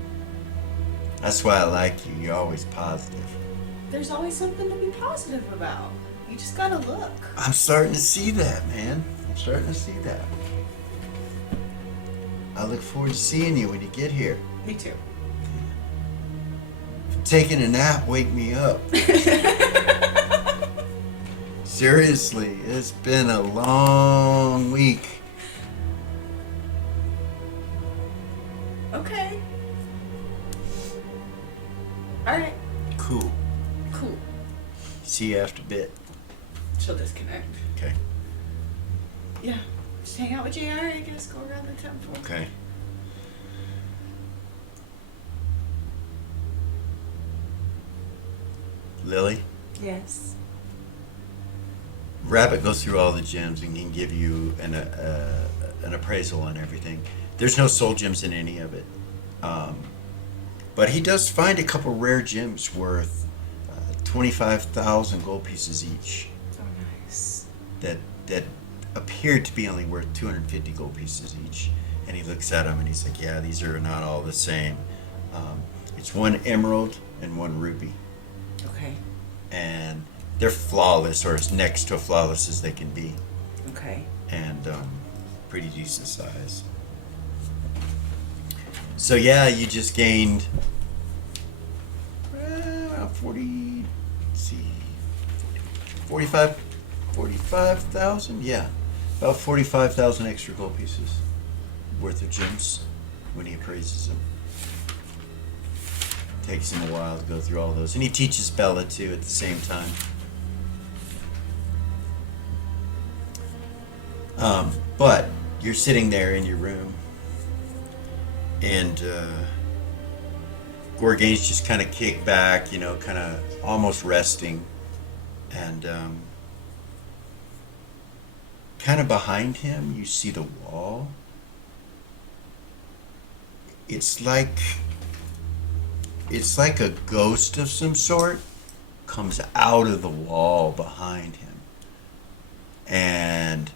That's why I like you. You're always positive. There's always something to be positive about. You just gotta look. I'm starting to see that, man. I'm starting to see that. I look forward to seeing you when you get here. Me too. Taking a nap, wake me up. Seriously, it's been a long week. Okay. Alright. Cool. Cool. See you after a bit. She'll disconnect. Okay. Yeah. Just hang out with JR, I guess. Go around the temple. Okay. Lily, Yes. Rabbit goes through all the gems and can give you an appraisal on everything. There's no soul gems in any of it. But he does find a couple rare gems worth 25,000 gold pieces each Oh, nice. that appeared to be only worth 250 gold pieces each. And he looks at them and he's like, yeah, these are not all the same. It's one emerald and one ruby. Okay. And they're flawless, or as next to flawless as they can be. Okay. And pretty decent size. So yeah, you just gained about 40, let's see, 45,000? Yeah, about 45,000 extra gold pieces worth of gems when he appraises them. Takes him a while to go through all those. And he teaches Bella too at the same time. But you're sitting there in your room, and Gorgane's just kind of kicked back, you know, kind of almost resting. And kind of behind him, you see the wall. It's like a ghost of some sort comes out of the wall behind him. And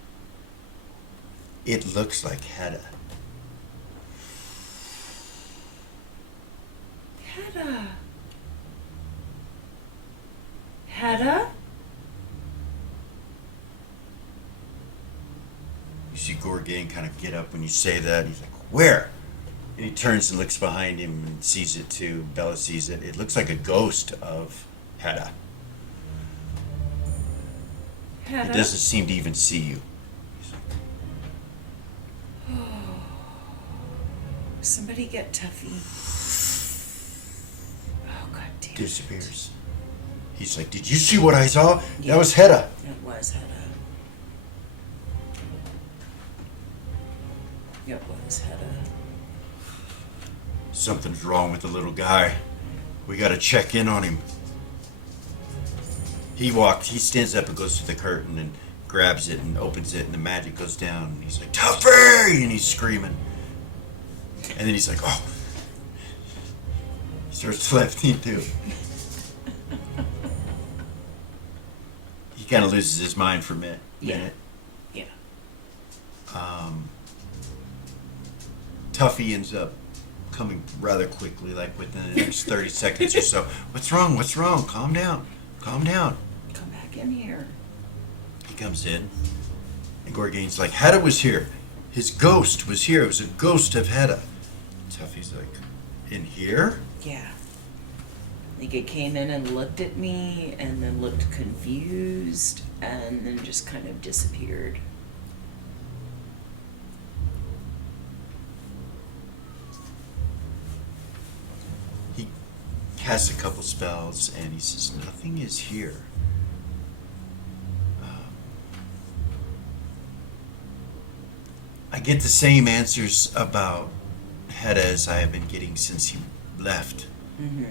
it looks like Hedda. Hedda. Hedda? You see Gorgane kind of get up when you say that. He's like, where? And he turns and looks behind him and sees it too. Bella sees it. It looks like a ghost of Hedda. Hedda? It doesn't seem to even see you. Somebody get Tuffy. Oh, god damn it. Disappears. He's like, did you see what I saw? That was Hedda. It was Hedda. It was Hedda. Something's wrong with the little guy. We gotta check in on him. He stands up and goes to the curtain and grabs it and opens it, and the magic goes down. And he's like, Tuffy! And he's screaming. And then he's like, oh. He starts lifting too. He kind of loses his mind for a minute. Yeah. Tuffy ends up coming rather quickly, like within the next 30 seconds or so. What's wrong? What's wrong? Calm down. Calm down. Come back in here. He comes in, and Gorgane's like, Hedda was here. His ghost was here. It was a ghost of Hedda. Tuffy's like, in here? Yeah. Like it came in and looked at me and then looked confused and then just kind of disappeared. He casts a couple spells, and he says, nothing is here. I get the same answers about Hedda as I have been getting since he left. Mm-hmm.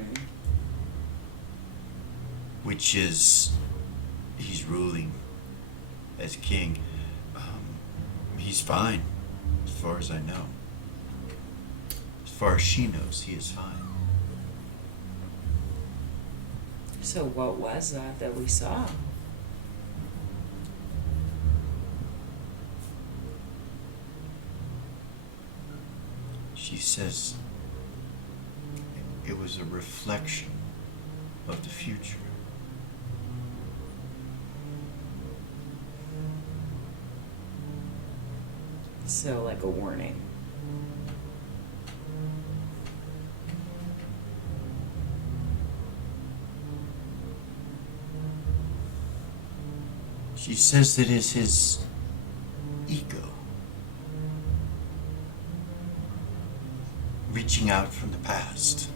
Which is, he's ruling as king. He's fine, as far as I know. As far as she knows, he is fine. So what was that we saw? She says it was a reflection of the future. So, like a warning. She says that it's his ego reaching out from the past.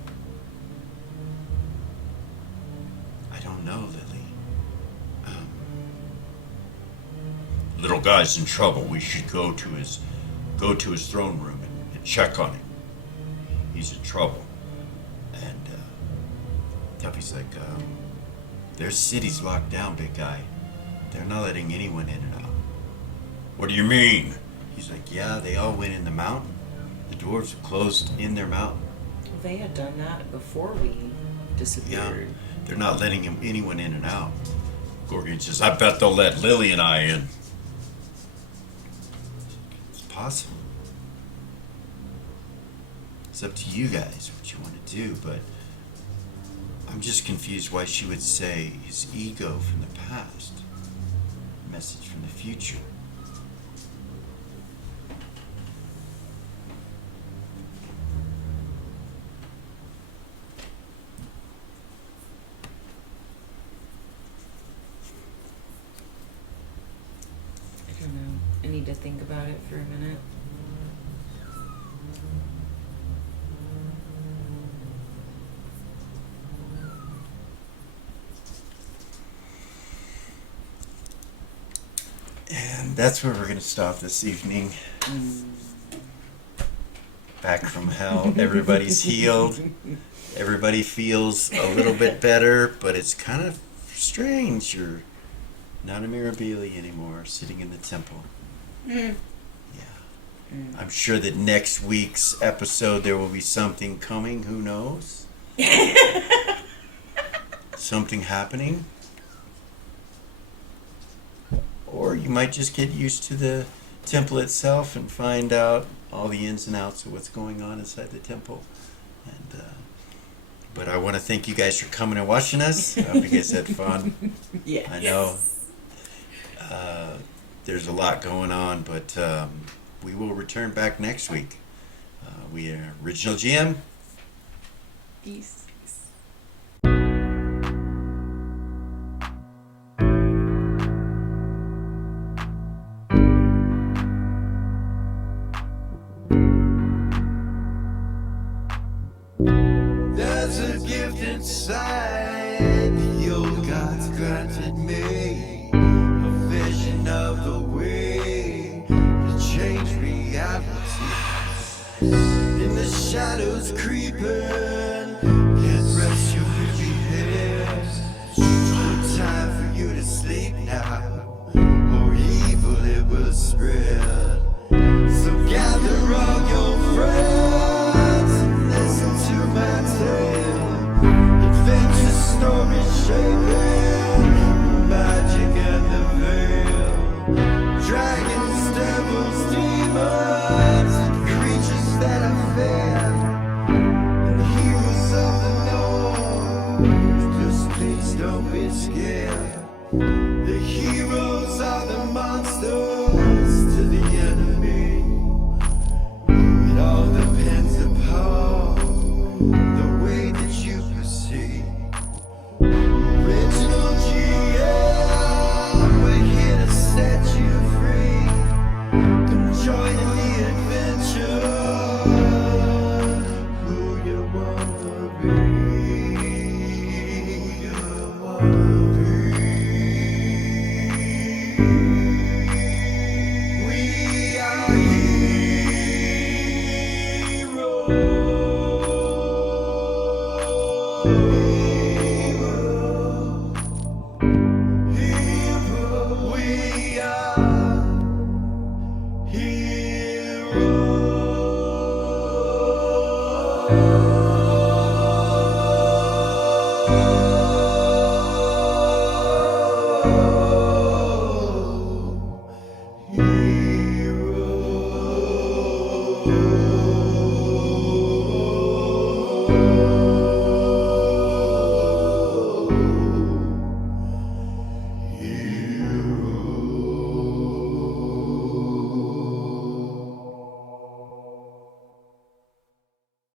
I don't know, Lily. Little guy's in trouble. We should go to his throne room and check on him. He's in trouble. And Tuffy's like, their city's locked down, big guy. They're not letting anyone in and out. What do you mean? He's like, yeah, they all went in the mountain. The dwarves have closed in their mountain. They had done that before we disappeared. Yeah, they're not letting anyone in and out. Gorgon says, I bet they'll let Lily and I in. It's possible. It's up to you guys what you want to do, but I'm just confused why she would say his ego from the past. Message from the future. I don't know. I need to think about it for a minute. And that's where we're going to stop this evening. Back from hell. Everybody's healed. Everybody feels a little bit better, but it's kind of strange. You're not a Mirabili anymore, sitting in the temple. Yeah. I'm sure that next week's episode there will be something coming. Who knows? Something happening. Or you might just get used to the temple itself and find out all the ins and outs of what's going on inside the temple. And but I want to thank you guys for coming and watching us. I hope you guys had fun. Yeah. I know there's a lot going on, but we will return back next week. We are Original GM. Peace. There's a gift inside the old gods granted me, a vision of the way to change reality. In the shadows creeping, can't rest your weary head. No time for you to sleep now, or evil it will spread. So gather all your friends and listen to my tale. Adventure story shaping, magic and the veil. Dragons, devils,